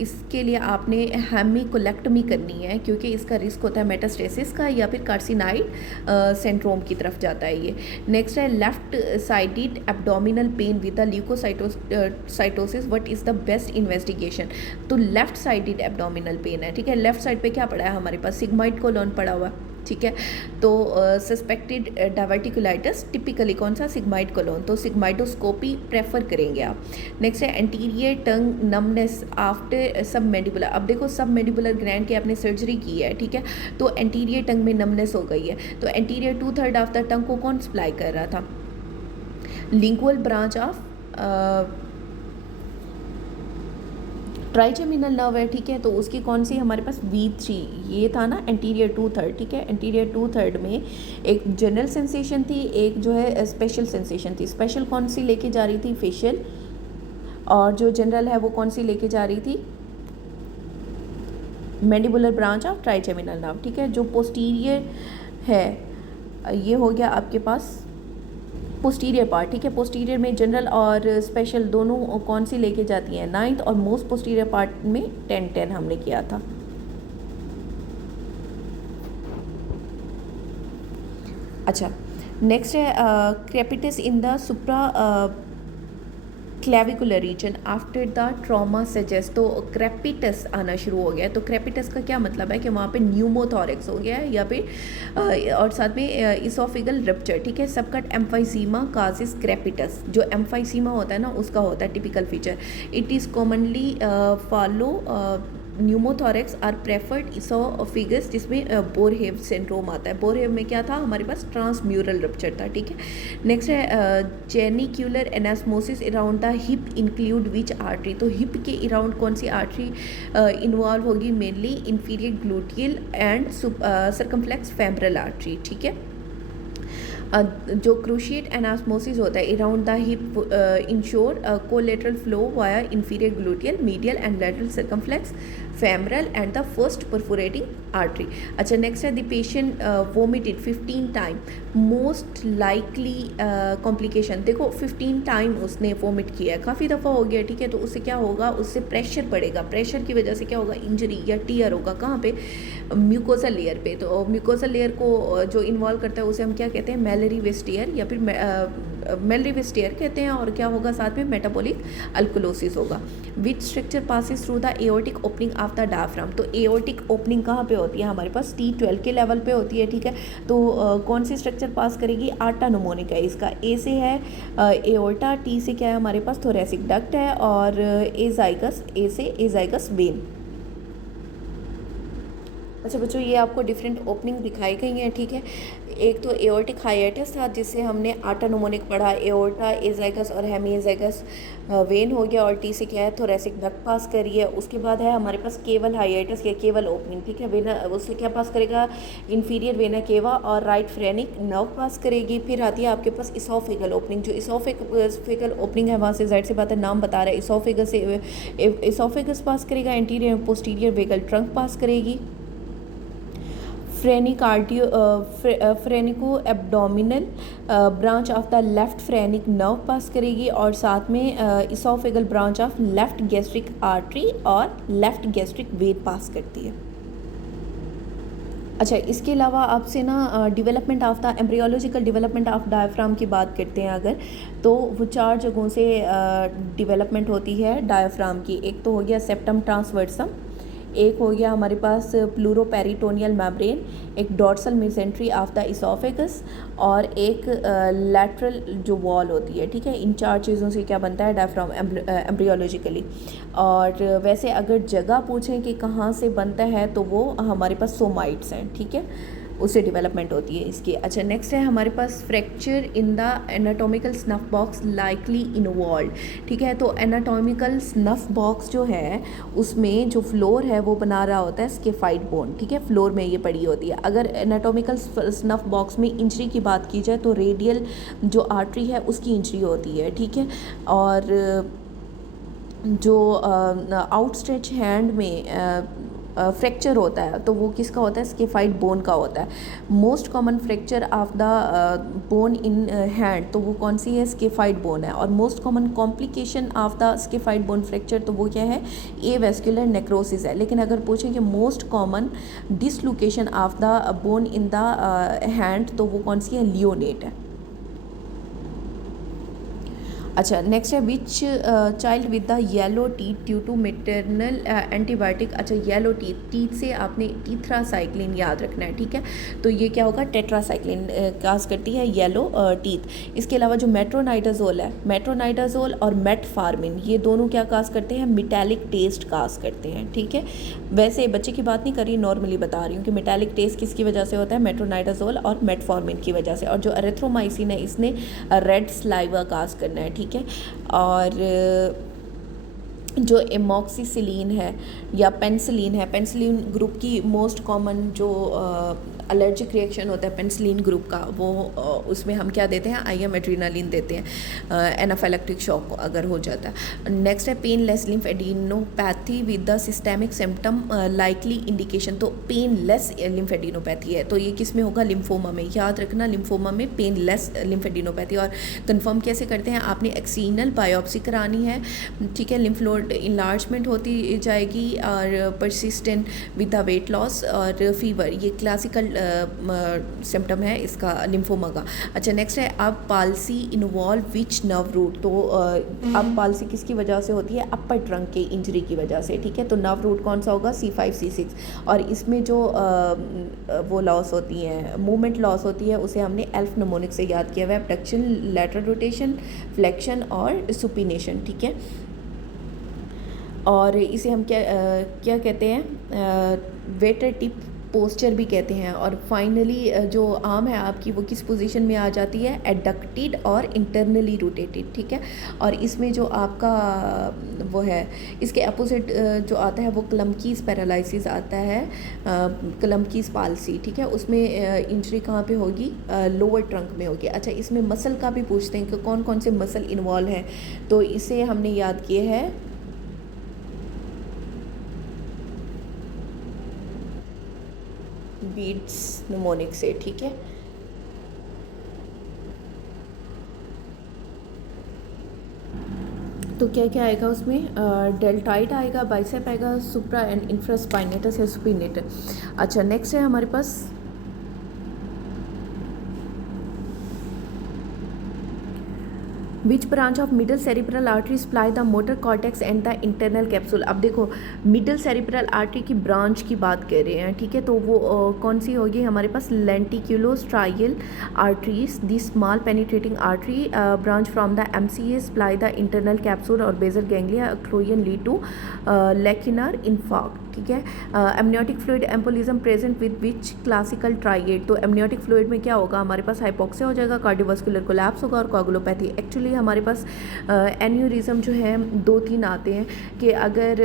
इसके लिए आपने हेमिकोलेक्टमी करनी है, क्योंकि इसका रिस्क होता है मेटास्टेसिस का या फिर कार्सिनाइड सिंड्रोम की तरफ जाता है ये। नेक्स्ट है left sided abdominal pain with the leukocytosis, what is the best investigation. तो लेफ्ट साइडेड एब्डोमिनल पेन है, ठीक है। लेफ्ट साइड पे क्या पड़ा है हमारे पास, सिग्माइड कोलोन पड़ा हुआ, ठीक है। तो सस्पेक्टेड डायवर्टिकुलाइटिस, टिपिकली कौन सा, सिग्माइड कोलोन, तो सिग्माइडोस्कोपी प्रेफर करेंगे आप। नेक्स्ट है एंटीरियर टंग नमनेस आफ्टर सब मैंडिबुलर। अब देखो सब मैंडिबुलर ग्लैंड की आपने सर्जरी की है, ठीक है, तो एंटीरियर टंग में नमनेस हो गई है, तो एंटीरियर 2/3 ऑफ द टंग को कौन सप्लाई कर रहा था, lingual branch of trigeminal nerve है, ठीक है। तो उसकी कौन सी हमारे पास, V3, ये था ना एंटीरियर 2/3, ठीक है। एंटीरियर 2/3 में एक जनरल सेंसेशन थी, एक जो है स्पेशल सेंसेशन थी। स्पेशल कौन सी लेके जा रही थी, फेशियल, और जो जनरल है वो कौन सी लेके जा रही थी, mandibular branch of trigeminal nerve, ठीक है। जो पोस्टीरियर है ये हो गया आपके पास पोस्टीरियर पार्ट, ठीक है। पोस्टीरियर में जनरल और स्पेशल दोनों कौन सी लेके जाती हैं, 9th, और मोस्ट पोस्टीरियर पार्ट में 10-10 हमने किया था। अच्छा, नेक्स्ट है crepitus in the supra clavicular region after the trauma suggest. तो क्रेपिटस आना शुरू हो गया है। तो क्रेपिटस का क्या मतलब है कि वहाँ पे न्यूमोथोरेक्स हो गया है या फिर और साथ में इसोफिगल रप्चर, ठीक है। Subcut emphysema causes crepitus. जो एम्फाइसीमा होता है ना उसका होता है typical feature. It is commonly follow pneumothorax or preferred oesophagus, जिसमें बोरहेव सिंड्रोम आता है। बोरहेव में क्या था हमारे पास, ट्रांसम्यूरल रप्चर था, ठीक है। नेक्स्ट है genicular anastomosis around the hip include which artery, तो हिप के अराउंड कौन सी आर्टरी इन्वॉल्व होगी, mainly inferior gluteal and circumflex femoral artery, ठीक है। जो क्रूशिएट एनास्मोसिस होता है around the hip ensure collateral flow via inferior gluteal, medial and lateral circumflex femoral and the first perforating artery. अच्छा, next है the patient vomited 15 time, most likely complication, देखो 15 time उसने vomit किया है, काफ़ी दफ़ा हो गया, ठीक है। तो उससे क्या होगा, उससे प्रेशर पड़ेगा, प्रेशर की वजह से क्या होगा, इंजरी या टीयर होगा, कहाँ पे, म्यूकोसल लेयर पे। तो म्यूकोसल लेयर को जो इन्वॉल्व करता है उसे हम क्या कहते हैं, मैलरी वेस्टियर या फिर मैलरी वेस्टियर कहते हैं। और क्या होगा साथ में, मेटाबॉलिक अल्कोलोसिस होगा। Which structure passes through the aortic opening of the diaphragm, तो एओर्टिक ओपनिंग कहाँ पे होती है, हमारे पास T12 के लेवल पे होती है, ठीक है। तो कौन सी स्ट्रक्चर पास करेगी, आर्टा नमोनिक है इसका, ए से है एओर्टा, टी से क्या है हमारे पास, थोरेसिक डक्ट है, और एजाइगस, ए से एजाइगस वेन। अच्छा बच्चों, ये आपको डिफरेंट ओपनिंग दिखाई गई हैं, ठीक है। एक तो एओर्टिक हाइएटस था जिससे हमने आर्टा नमोनिक पढ़ा, एओर्टा, एजाइगस और हेमीएजाइगस वेन हो गया, और टी से क्या है, थोरेसिक डक्ट पास करी है। उसके बाद है हमारे पास केवल हाइएटस या केवल ओपनिंग, ठीक है। वेना उससे क्या पास करेगा, इंफीरियर वेना केवा और राइट फ्रेनिक नर्व पास करेगी। फिर आती है आपके पास इसोफेगल ओपनिंग, जो इसोफेगल ओपनिंग है वहाँ से जाहिर सी बात है नाम बता रहा है, इसोफेगस से इसोफेगस पास करेगा, anterior posterior vagal trunk pass करेगी। Phrenico abdominal branch of the left phrenic nerve pass करेगी, और साथ में oesophageal branch of left gastric artery और लेफ्ट गैस्ट्रिक वेन पास करती है। अच्छा, इसके अलावा आपसे ना development of the embryological development of diaphragm की बात करते हैं अगर, तो वो 4 जगहों से डेवलपमेंट होती है डायफ्राम की। एक तो हो गया सेप्टम ट्रांसवर्सम, एक हो गया हमारे पास प्लूरोपेरिटोनियल मेम्ब्रेन, एक dorsal mesentery of the oesophagus, और एक लैटरल जो वॉल होती है, ठीक है। इन 4 चीज़ों से क्या बनता है डायफ्राम एम्ब्रियोलॉजिकली। और वैसे अगर जगह पूछें कि कहाँ से बनता है तो वो हमारे पास सोमाइट्स हैं, ठीक है, उससे डेवलपमेंट होती है इसकी। अच्छा, नेक्स्ट है हमारे पास fracture in the anatomical snuffbox likely involve, ठीक है। तो एनाटॉमिकल स्नफ बॉक्स जो है उसमें जो फ्लोर है वो बना रहा होता है स्केफाइड बोन, ठीक है, फ्लोर में ये पड़ी होती है। अगर एनाटॉमिकल स्नफ बॉक्स में इंजरी की बात की जाए तो रेडियल जो आर्टरी है उसकी इंजरी होती है, ठीक है। और जो आउटस्ट्रेच हैंड में फ्रैक्चर होता है तो वो किसका होता है, स्केफाइड बोन का होता है। Most common fracture of the bone in hand, तो वो कौन सी है, स्केफाइड बोन है। और most common complication of the scaphoid bone fracture, तो वो क्या है, ए वेस्कुलर नेक्रोसिस है। लेकिन अगर पूछें कि most common dislocation of the bone in the hand, तो वो कौन सी है, लियोनेट है। अच्छा, नेक्स्ट है which child with the yellow teeth due to maternal antibiotic. अच्छा, येलो टीथ से आपने टीथ्रासाइक्लिन याद रखना है, ठीक है। तो ये क्या होगा, टेट्रासाइक्लिन काज करती है येलो टीथ। इसके अलावा जो मेट्रोनाइडाजोल है, मेट्रोनाइडाजोल और मेटफार्मिन, ये दोनों क्या काज करते हैं, मेटालिक टेस्ट काज करते हैं, ठीक है। वैसे बच्चे की बात नहीं कर रही, नॉर्मली बता रही हूँ कि मेटालिक टेस्ट किसकी वजह से होता है, मेट्रोनाइडाजोल और मेटफॉर्मिन की वजह से। और जो एरिथ्रोमाइसिन है इसने रेड स्लाइवा काज करना है, ठीक है। और जो एमॉक्सिसिलिन है या पेंसिलिन है, पेंसिलिन ग्रुप की मोस्ट कॉमन जो एलर्जिक रिएक्शन होता है पेंसिलिन ग्रुप का, वो उसमें हम क्या देते हैं, आईएम एड्रीनालिन देते हैं एनाफाइलेक्टिक शॉक अगर हो जाता है। नेक्स्ट है painless lymphadenopathy with the systemic symptom likely indication, तो पेनलेस लिम्फेडिनोपैथी है, तो ये किस में होगा, लिम्फोमा में। याद रखना, लिम्फोमा में पेनलेस लिम्फेडिनोपैथी। और कंफर्म कैसे करते हैं, आपने एक्सीनल बायोप्सी करानी है, ठीक है। लिम्फ नोड इनलार्जमेंट होती जाएगी, और persistent with the weight loss और फीवर, ये क्लासिकल सिम्टम है इसका लिम्फोमा का। अच्छा, नेक्स्ट है अब palsy involve which nerve root, तो अब पालसी किसकी वजह से होती है, अपर ट्रंक के इंजरी की वजह से, ठीक है। तो नर्व रूट कौन सा होगा, C5 C6। और इसमें जो वो लॉस होती है, मूवमेंट लॉस होती है, उसे हमने एल्फ नमोनिक से याद किया हुआ है, एब्डक्शन, लैटरल रोटेशन, फ्लेक्शन और सुपिनेशन, ठीक है। और इसे हम क्या कहते हैं, वेटर टिप पोस्चर भी कहते हैं। और फाइनली जो आर्म है आपकी वो किस पोजीशन में आ जाती है, एडक्टेड और इंटरनली रोटेटेड, ठीक है। और इसमें जो आपका वो है, इसके अपोजिट जो आता है वो क्लम्कीज पैरालिसिस आता है, क्लम्कीज पाल्सी, ठीक है। उसमें इंजरी कहाँ पे होगी, लोअर ट्रंक में होगी। अच्छा, इसमें मसल का भी पूछते हैं कि कौन कौन से मसल इन्वॉल्व हैं, तो इसे हमने याद किए हैं बीट्स निमोनिक से, ठीक है। तो क्या क्या आएगा उसमें, डेल्टाइड आएगा, बाइसेप आएगा, सुप्रा एंड इंफ्रास्पाइनेटस या सुपिनेटर। अच्छा, नेक्स्ट है हमारे पास which branch of middle cerebral artery supply the motor cortex and the internal capsule. अब देखो, मिडल सेरिब्रल आर्टरी की ब्रांच की बात कर रहे हैं, ठीक है। तो वो कौन सी होगी हमारे पास, lenticulostriate arteries, the small penetrating artery branch from the MCA supply the internal capsule और बेसल गैंग्लिया क्लोयन लीड टू लेक्यूलर इन्फार्क्ट, ठीक है। Amniotic fluid embolism present with which classical triad. तो एमनियोटिक फ्लूइड में क्या होगा हमारे पास, हाइपोक्सिया हो जाएगा, कार्डियोवास्कुलर कोलैप्स होगा और कोगुलोपैथी। एक्चुअली हमारे पास एन्यूरिज्म जो है 2-3 आते हैं कि अगर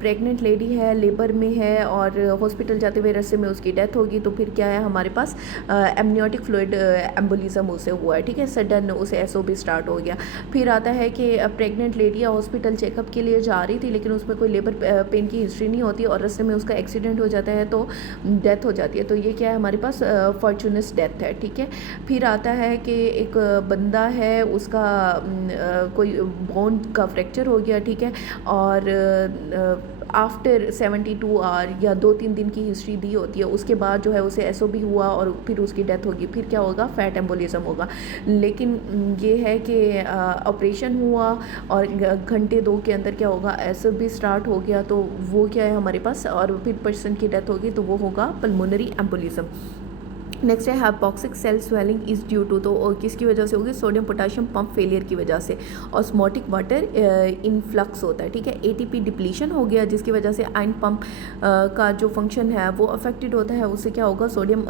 प्रेग्नेंट लेडी है, लेबर में है और हॉस्पिटल जाते हुए रास्ते में उसकी डेथ होगी, तो फिर क्या है हमारे पास, एमनियोटिक फ्लूइड एम्बोलिज्म उसे हुआ है, ठीक है। सडन उसे एसओबी स्टार्ट हो गया। फिर आता है कि प्रेग्नेंट लेडी हॉस्पिटल चेकअप के लिए जा रही थी, लेकिन उसमें कोई लेबर पेन की हिस्ट्री नहीं होती और रास्ते में उसका एक्सीडेंट हो जाता है तो डेथ हो जाती है। तो ये क्या है हमारे पास, फॉर्चुनस डेथ है, ठीक है। फिर आता है कि एक बंदा है, उसका कोई बोन का फ्रैक्चर हो गया, ठीक है, और आफ्टर 72 आवर या 2-3 दिन की हिस्ट्री दी होती है, उसके बाद जो है उसे एसओबी हुआ और फिर उसकी डेथ होगी। फिर क्या होगा, फैट एम्बोलिज्म होगा। लेकिन ये है कि ऑपरेशन हुआ और घंटे 2 के अंदर क्या होगा, एसओबी स्टार्ट हो गया, तो वो क्या है हमारे पास, और फिर पर्सन की डेथ होगी, तो वो होगा पल्मोनरी एम्बोलिज्म। नेक्स्ट है hypoxic cell swelling is due to, तो किसकी वजह से होगी, सोडियम पोटाशियम पंप फेलियर की वजह से। ऑस्मोटिक वाटर इनफ्लक्स होता है, ठीक है। एटीपी डिप्लीशन हो गया जिसकी वजह से आयन पंप का जो फंक्शन है वो अफेक्टेड होता है। उससे क्या होगा, sodium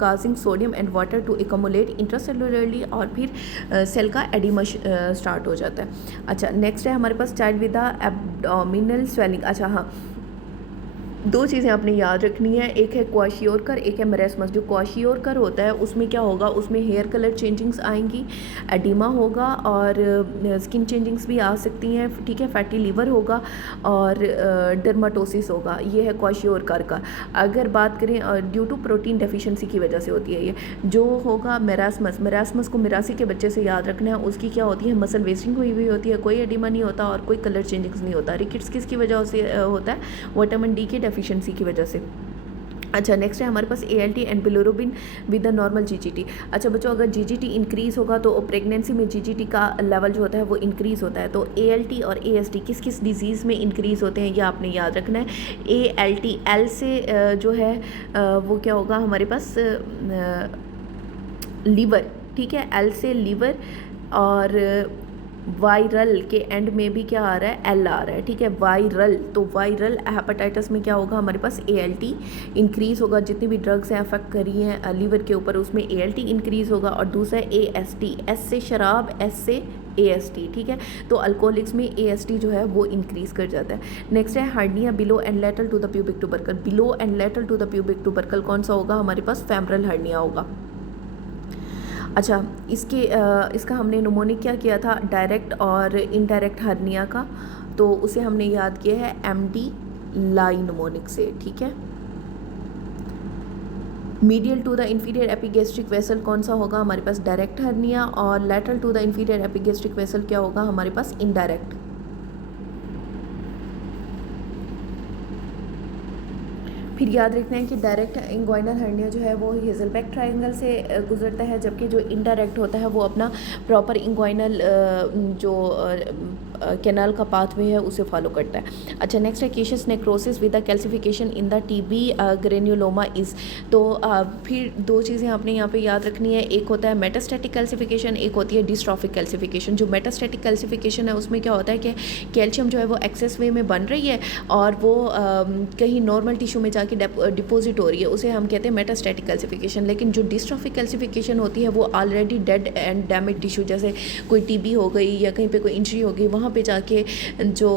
causing sodium and water to accumulate intracellularly और फिर सेल का एडिमा स्टार्ट हो जाता है। अच्छा, नेक्स्ट है हमारे पास child with the abdominal swelling. अच्छा हाँ, 2 चीज़ें आपने याद रखनी है, एक है क्वाशियोरकर, एक है मेरेस्मस। जो क्वाशियोरकर होता है उसमें क्या होगा, उसमें हेयर कलर चेंजिंग्स आएंगी, एडिमा होगा और स्किन चेंजिंग्स भी आ सकती हैं, ठीक है। फैटी लीवर होगा और डर्माटोसिस होगा, ये है क्वाशियोरकर का। अगर बात करें ड्यू टू प्रोटीन डेफिशिएंसी की वजह से होती है ये। जो होगा मेरास्मस, मेरास्मस को मिरासी के बच्चे से याद रखना है, उसकी क्या होती है, मसल वेस्टिंग हुई होती है, कोई एडिमा नहीं होता और कोई कलर चेंजिंग्स नहीं होता। रिकेट्स किसकी वजह से होता है, विटामिन डी की डेफिशिएंसी की वजह से। अच्छा, नेक्स्ट है हमारे पास ALT and bilirubin with the normal GGT। अच्छा बच्चों, अगर GGT इंक्रीज़ होगा तो प्रेगनेंसी में GGT का लेवल जो होता है वो इंक्रीज़ होता है। तो ALT और AST किस किस डिजीज़ में इंक्रीज़ होते हैं ये आपने याद रखना है। ALT L से जो है वो क्या होगा हमारे पास, लीवर, ठीक है। L से लीवर और वायरल के एंड में भी क्या आ रहा है, एल आ रहा है, ठीक है। वायरल, तो वायरल हेपेटाइटिस में क्या होगा हमारे पास, ALT इंक्रीज़ होगा। जितनी भी ड्रग्स हैं अफेक्ट कर रही हैं लीवर के ऊपर, उसमें ALT इंक्रीज़ होगा। और दूसरा है AST, S से शराब, S से AST, ठीक है। तो अल्कोहलिक्स में AST जो है वो इंक्रीज़ कर जाता है। नेक्स्ट है hernia below and lateral to the pubic tubercle. Below and lateral to the pubic tubercle कौन सा होगा हमारे पास, फेमरल हार्निया होगा। अच्छा, इसका हमने निमोनिक क्या किया था, डायरेक्ट और इनडायरेक्ट हर्निया का, तो उसे हमने याद किया है MD लाई निमोनिक से, ठीक है। Medial to the inferior epigastric vessel कौन सा होगा हमारे पास, डायरेक्ट हर्निया, और lateral to the inferior epigastric vessel क्या होगा हमारे पास, इनडायरेक्ट। फिर याद रखना है कि डायरेक्ट इंग्वाइनल हर्निया जो है वो हेज़लबैक ट्रायंगल से गुजरता है, जबकि जो इनडायरेक्ट होता है वो अपना प्रॉपर इंग्वाइनल जो कैनाल का पाथवे है उसे फॉलो करता है। अच्छा, नेक्स्ट है caseous necrosis with the calcification in the TB granuloma is. तो फिर दो चीज़ें आपने यहाँ पे याद रखनी है, एक होता है मेटास्टैटिक कैल्सिफिकेशन, एक होती है डिस्ट्रॉफिक कैल्सिफिकेशन। जो मेटास्टैटिक कैल्सिफिकेशन है उसमें क्या होता है कि कैल्शियम जो है वो एक्सेस वे में बन रही है और वो कहीं नॉर्मल टिश्यू में जाके डिपॉजिट हो रही है, उसे हम कहते हैं मेटास्टैटिक कैल्सिफिकेशन। लेकिन जो डिस्ट्रॉफिक कैल्सिफिकेशन होती है वो already dead and damage tissue, जैसे कोई टीबी हो गई या कहीं पे कोई इंजरी हो गई, वहाँ पे जाके जो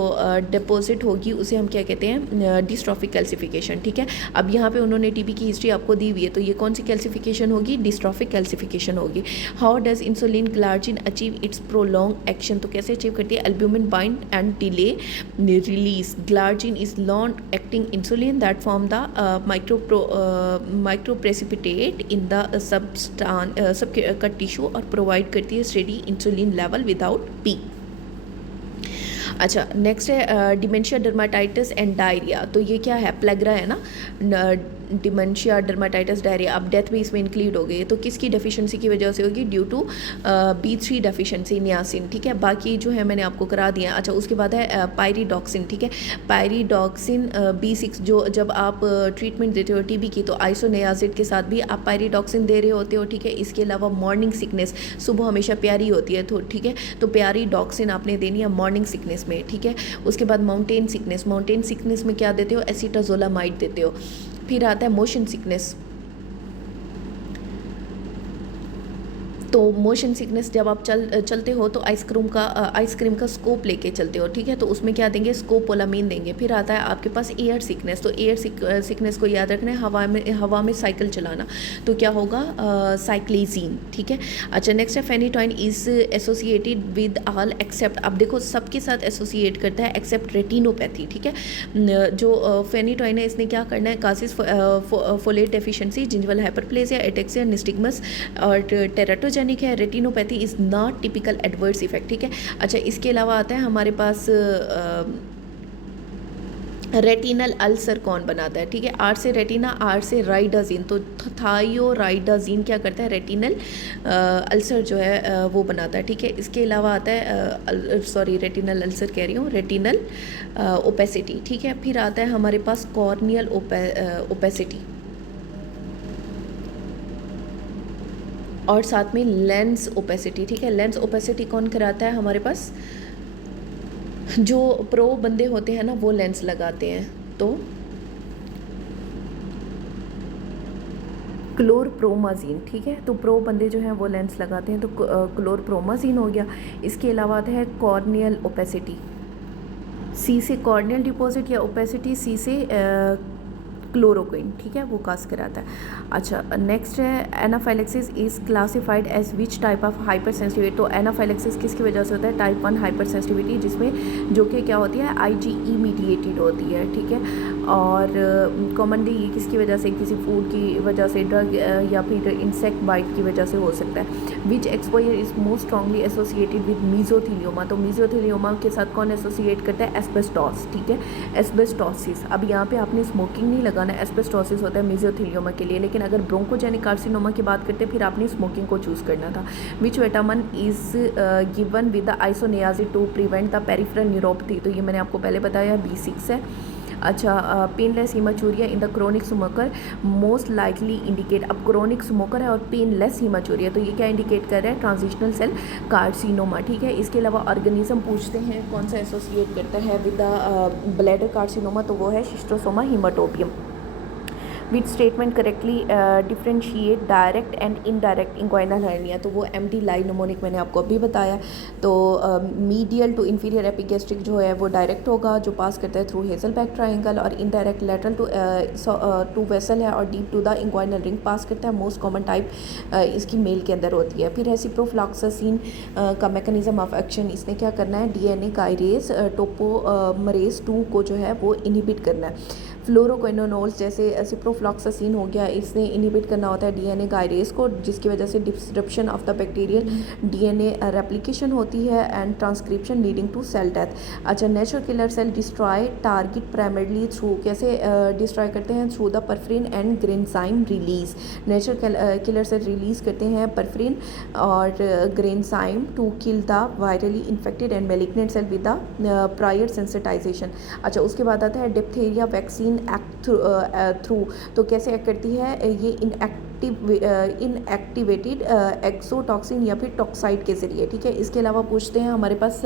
डिपॉजिट होगी उसे हम क्या कहते हैं, डिस्ट्रॉफिक कैल्सिफिकेशन। ठीक है, अब यहाँ पे उन्होंने टीबी की हिस्ट्री आपको दी हुई है, तो ये कौन सी कैल्सिफिकेशन होगी, डिस्ट्रॉफिक कैल्सिफिकेशन होगी। How does insulin glargine achieve it's prolong action, तो कैसे अचीव करती है, albumin bind and delay release. Glargine is long acting insulin that form the micro precipitate in the sub cut tissue और provide करती है steady insulin level without P. अच्छा, next है dementia dermatitis and diarrhoea. तो ये क्या है, pellagra है ना, डिमेंशिया डर्माटाइटिस डायरिया। अब डेथ भी इसमें इंक्लूड हो गई है, तो किसकी डेफिशिएंसी की वजह से होगी, due to B3 deficiency niacin. ठीक है, बाकी जो है मैंने आपको करा दिया। अच्छा, उसके बाद है पायरिडॉक्सिन। ठीक है, पायरिडॉक्सिन B6, जो जब आप ट्रीटमेंट देते हो टीबी की, तो आइसोनियाजिड के साथ भी आप पायरिडॉक्सिन दे रहे होते हो। ठीक है, इसके अलावा मॉर्निंग सिकनेस, सुबह हमेशा प्यारी होती है, तो ठीक है, तो पायरिडॉक्सिन आपने देनी है मॉर्निंग सिकनेस में। ठीक है, उसके बाद माउंटेन सिकनेस में क्या देते हो, एसिटाजोलामाइड देते हो। फिर आता है मोशन सिकनेस। तो मोशन सिकनेस जब आप चलते हो तो आइसक्रीम का स्कोप लेके चलते हो। ठीक है, तो उसमें क्या देंगे, स्कोपोलामीन देंगे। फिर आता है आपके पास एयर सिकनेस। तो एयर सिकनेस को याद रखना है, हवा में साइकिल चलाना, तो क्या होगा, साइक्लिजीन। ठीक है, अच्छा, नेक्स्ट है phenytoin is associated with all except. अब देखो सबके साथ एसोसिएट करता है एक्सेप्ट रेटिनोपैथी। ठीक है, जो फेनिटोइन है इसने क्या करना है, कासिस फोलेट डेफिशिएंसी, जिंजवल हाइपरप्लेजिया, एटेक्सिया, निस्टिग्मस और टेराटोजेनिक है। Retinopathy is not typical adverse effect. ठीक है, अच्छा, इसके अलावा आता है हमारे पास रेटिनल अल्सर कौन बनाता है। ठीक है, आर से रेटिना, आर से राइडाजीन, तो थायोराइडाजीन क्या करता है, रेटिनल अल्सर जो है वो बनाता है। ठीक है, इसके अलावा आता है रेटिनल अल्सर कह रही हूँ, रेटिनल ओपेसिटी। ठीक है, फिर आता है हमारे पास कॉर्नियल ओपेसिटी और साथ में लेंस ओपेसिटी। ठीक है, लेंस ओपेसिटी कौन कराता है, हमारे पास जो प्रो बंदे होते हैं ना वो लेंस लगाते हैं, तो क्लोरप्रोमाजीन। ठीक है, तो प्रो बंदे जो हैं वो लेंस लगाते हैं, तो क्लोरप्रोमाजीन हो गया। इसके अलावा आता है कॉर्नियल ओपेसिटी, सी से कॉर्नियल डिपॉजिट या ओपेसिटी, सी से क्लोरोक्विन। ठीक है, वो काज कराता है। अच्छा, नेक्स्ट है anaphylaxis is classified as which type of hyper sensitivity. तो एनाफाइलेक्सिस किसकी वजह से होता है, टाइप 1 हाइपर सेंसिटिविटी, जिसमें जो कि क्या होती है, IgE मीडिएटेड होती है। ठीक है, और कॉमनली ये किसकी वजह से, किसी फूड की वजह से, ड्रग या फिर इंसेक्ट बाइट की वजह से हो सकता है। Which exposure is most strongly associated with mesothelioma. तो मीजोथीलियोमा के साथ कौन एसोसिएट करता है, एस्बेस्टॉस। ठीक है, एस्बेस्टोसिस। अब यहाँ पे आपने स्मोकिंग नहीं लगाना, एस्बेस्टोसिस होता है मीजोथीलियोमा के लिए, लेकिन अगर ब्रोंकोजेनिक कार्सिनोमा की बात करते फिर आपने स्मोकिंग को चूज़ करना था। Which vitamin is given with the isoniazid to prevent the peripheral neuropathy. तो ये मैंने आपको पहले बताया, B6 है। अच्छा, painless haematuria in the chronic smoker most likely indicate. अब क्रोनिक स्मोकर है और पेनलेस हीमाचूरिया, तो ये क्या इंडिकेट कर रहा है, ट्रांजिशनल सेल कार्सिनोमा। ठीक है, इसके अलावा ऑर्गेनिज्म पूछते हैं कौन सा एसोसिएट करता है विद द ब्लैडर कार्सिनोमा, तो वो है Schistosoma haematobium. Which statement correctly differentiate direct and indirect inguinal hernia. तो वो MD लाइनोमोनिक मैंने आपको अभी बताया। तो मीडियल टू इंफीरियर एपिगैस्ट्रिक जो है वो डायरेक्ट होगा, जो पास करता है थ्रू हेज़लबैक ट्रायंगल, और इनडायरेक्ट लेटरल टू वेसल है और deep to the inguinal ring pass करता है। मोस्ट कॉमन टाइप इसकी मेल के अंदर होती है। फिर है सिप्रोफ्लॉक्सासिन का मैकेनिज्म ऑफ एक्शन, इसने क्या करना है, DNA काइरेज टोपोमरेज 2 को जो है वो इनहिबिट करना है। फ्लोरोक्विनोनोल्स जैसे सिप्रोफ्लॉक्सासिन हो गया, इसने इनिबिट करना होता है डीएनए गायरेज को, जिसकी वजह से disruption of the bacterial DNA replication होती है एंड transcription leading to cell death. अच्छा, natural killer cell destroy target primarily through, कैसे डिस्ट्रॉय करते हैं? Through the perforin and granzyme release. Natural killer cell release करते हैं परफरिन और granzyme to kill the virally infected and malignant cell with the prior sensitisation. अच्छा, उसके बाद आता है डिप्थीरिया वैक्सीन एक्ट थ्रू, तो कैसे एक्ट करती है ये? इनएक्टिवेटेड एक्सोटॉक्सिन या फिर टॉक्साइड के ज़रिए, ठीक है। इसके अलावा पूछते हैं हमारे पास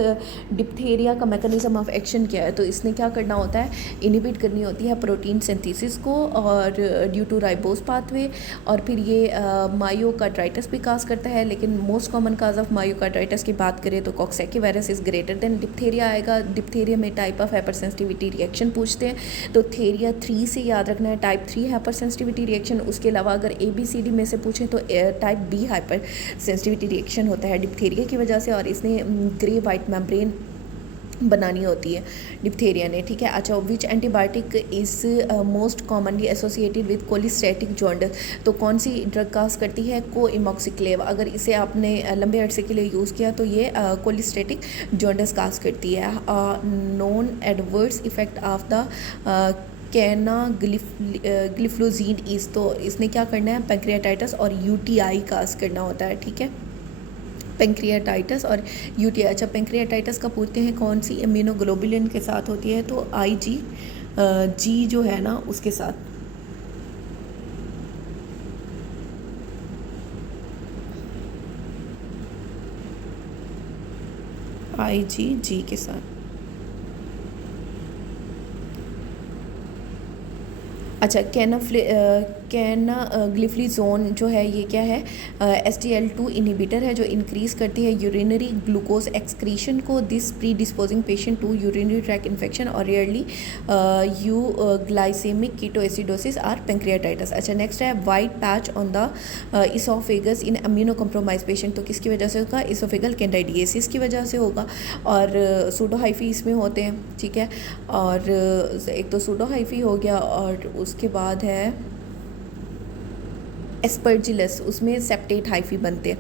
डिप्थीरिया का मैकेनिज्म ऑफ एक्शन क्या है, तो इसने क्या करना होता है? इनिबिट करनी होती है प्रोटीन सिंथेसिस को और ड्यू टू राइबोस पाथवे, और फिर ये मायोकार्डाइटिस भी काज करता है, लेकिन most common cause of myocarditis की बात करें तो Coxsackie virus is greater then diphtheria आएगा। डिप्थीरिया में type of hyper sensitivity reaction पूछते हैं, तो थेरिया 3 से याद रखना है, टाइप 3 हाइपर सेंसिटिविटी रिएक्शन। उसके अलावा अगर ABCD में से पूछें तो type B hyper sensitivity reaction होता है डिप्थीरिया की वजह से, और इसने ग्रे वाइट मेम्ब्रेन बनानी होती है डिप्थीरिया ने, ठीक है। अच्छा, which antibiotic is most commonly associated with cholestatic jaundice, तो कौन सी ड्रग काज करती है? कोइमोक्सिक्लेव। अगर इसे आपने लंबे अरसे के लिए यूज़ किया तो ये कोलिस्टेटिक जॉन्डिस काज करती है। Non adverse effect of the कैना ग्लिफ्लोजीन इस, तो इसने क्या करना है? पैंक्रियाटाइटिस और UTI काज करना होता है, ठीक है। पैंक्रियाटाइटिस और UTI। अच्छा, पैंक्रियाटाइटिस का पूछते हैं कौन सी इम्यूनोग्लोबुलिन के साथ होती है, तो IgG जो है ना उसके साथ। IgG के साथ। अच्छा, ग्लिफ्लिजोन जो है ये क्या है? SGL2 इनिबिटर है जो इंक्रीज़ करती है यूरिनरी ग्लूकोज एक्सक्रीशन को, this predisposing patient to urinary tract infection और rarely euglycaemic ketoacidosis or pancreatitis. अच्छा, नेक्स्ट है white patch on the oesophagus in immunocompromised patient, तो किसकी वजह से होगा? इसोफेगल कैंडिडियासिस की वजह से होगा, और सूडोहाइफी इसमें होते हैं, ठीक है। और एक तो सूडोहाइफी हो गया, और उसके बाद है एस्परजिलस, उसमें सेप्टेट हाइफी बनते हैं।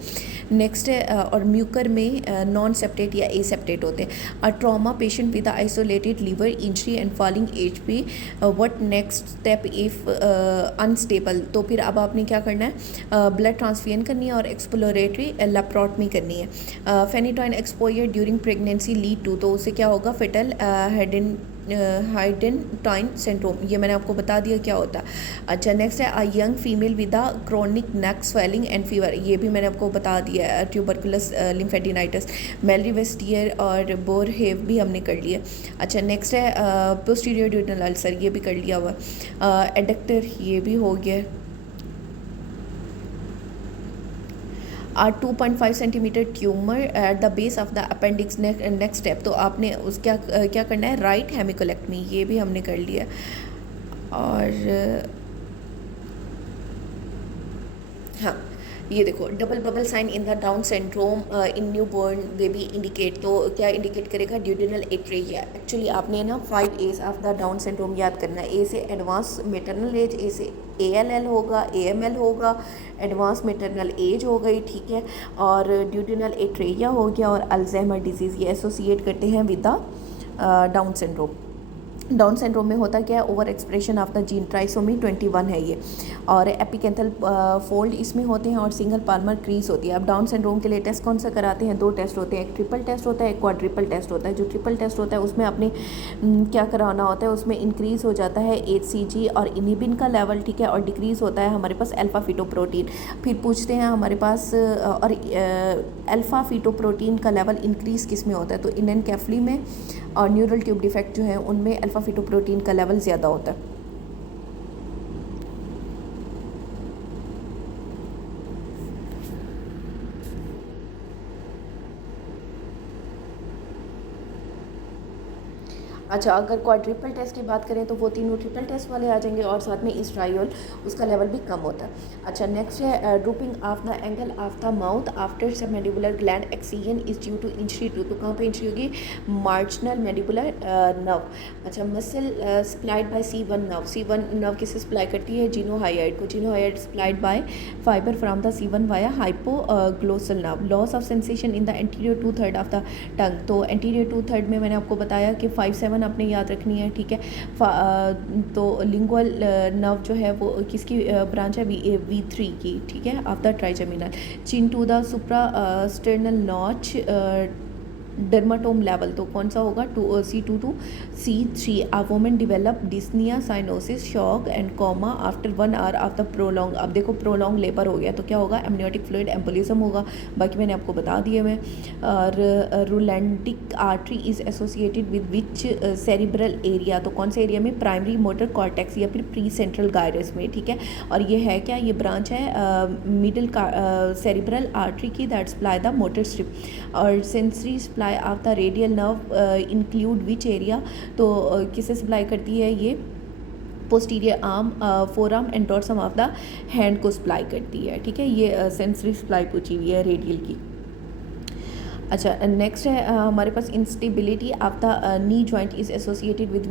नेक्स्ट है और म्यूकर में नॉन सेप्टेट या एसेप्टेट होते हैं। A trauma patient with isolated liver injury and falling HP, what next step if unstable, तो फिर अब आपने क्या करना है? ब्लड ट्रांसफ्यूजन करनी है और एक्सप्लोरेटरी लेप्रोटमी करनी है। Phenytoin exposure during pregnancy lead to, तो उससे क्या होगा? फेटल हाइडेनटाइन सिंड्रोम, ये मैंने आपको बता दिया क्या होता है। अच्छा, नेक्स्ट है a young female with a chronic neck swelling and fever, ये भी मैंने आपको बता दिया है। ट्यूबरकुलस लिम्फेडिनाइटिस, मेलरी वेस्टियर और बोरहेव भी हमने कर लिया। अच्छा, नेक्स्ट है पोस्टीरियर ड्यूडेनल अल्सर, ये भी कर लिया हुआ। एडक्टर ये भी हो गया। 2.5 centimetre tumour at the base of the appendix, next step, तो आपने उस क्या करना है? राइट हेमिकोलेक्टमी, ये भी हमने कर लिया। और हाँ, ये देखो, double bubble sign in the Down syndrome in new born baby indicate, तो क्या इंडिकेट करेगा? Duodenal atresia. एक्चुअली आपने ना 5 A's of the Down syndrome याद करना है। A से एडवांस मेटरनल एज, A से ALL होगा, AML होगा, एडवांस मेटरनल एज हो गई, ठीक है। और ड्यूडेनल एट्रेजिया हो गया, और अल्जाइमर डिजीज़, ये एसोसिएट करते हैं with the Down syndrome. Down syndrome में होता क्या है? Over expression of the gene trisomy 21 है ये, और एपिकेंथल फोल्ड इसमें होते हैं, और सिंगल पाल्मर क्रीज होती है। अब डाउन सिंड्रोम के लिए टेस्ट कौन सा कराते हैं? 2 टेस्ट होते हैं, एक ट्रिपल टेस्ट होता है, एक क्वाड्रिपल टेस्ट होता है। जो ट्रिपल टेस्ट होता है उसमें आपने क्या कराना होता है? उसमें इंक्रीज़ हो जाता है HCG और इनिबिन का लेवल, ठीक है, और डिक्रीज़ होता है हमारे पास अल्फ़ा फीटोप्रोटीन। फिर पूछते हैं हमारे पास और अल्फ़ा फीटोप्रोटीन का लेवल इंक्रीज़ किस में होता है? तो इनएनकेफली में, और न्यूरल ट्यूब डिफेक्ट जो है उनमें अल्फ़ा फीटोप्रोटीन का लेवल ज़्यादा होता है। अच्छा, अगर क्वाड्रिपल टेस्ट की बात करें तो वो तीनों ट्रिपल टेस्ट वाले आ जाएंगे और साथ में इस्ट्राइल उसका लेवल भी कम होता है। अच्छा, नेक्स्ट है drooping of the angle of the mouth after submandibular gland excision is due to injury to, तो कहाँ पे इंजरी होगी? Marginal mandibular nerve. अच्छा, muscle supplied by C1 nerve, C1 nerve किसे सप्लाई करती है? जिनोहाइड को, geniohyoid supplied by fibre from the C1 via hypoglossal nerve. Loss of sensation in the anterior 2/3 of the tongue, तो anterior 2/3 में मैंने आपको बताया कि 5-7 आपने याद रखनी है, ठीक है। तो लिंगुअल नर्व जो है वो किसकी ब्रांच है? V3 की, ठीक है, of the trigeminal. Chin to the supra sternal notch dermatome level, तो कौन सा होगा? C2 to C3। A women develop dyspnoea cyanosis shock and coma after 1 hour of the prolong. अब देखो प्रोलॉन्ग लेबर हो गया तो क्या होगा? एमनियोटिक फ्लूइड एम्बोलिज्म होगा, बाकी मैंने आपको बता दिए मैं। और Rolandic artery is associated with which cerebral area, तो कौन से एरिया में? प्राइमरी मोटर कॉर्टेक्स या फिर प्री सेंट्रल गायरस में, ठीक है। और ये है क्या? ये ब्रांच है मिडल सेरिब्रल आर्टरी की, that supply the motor strip. और sensory supply of the radial nerve include which area, तो किसे सप्लाई करती है ये? Posterior arm, forearm and dorsum of the hand को सप्लाई करती है, ठीक है। ये सेंसरी सप्लाई पूछी हुई है रेडियल की। अच्छा, नेक्स्ट है हमारे पास instability of the knee joint is associated with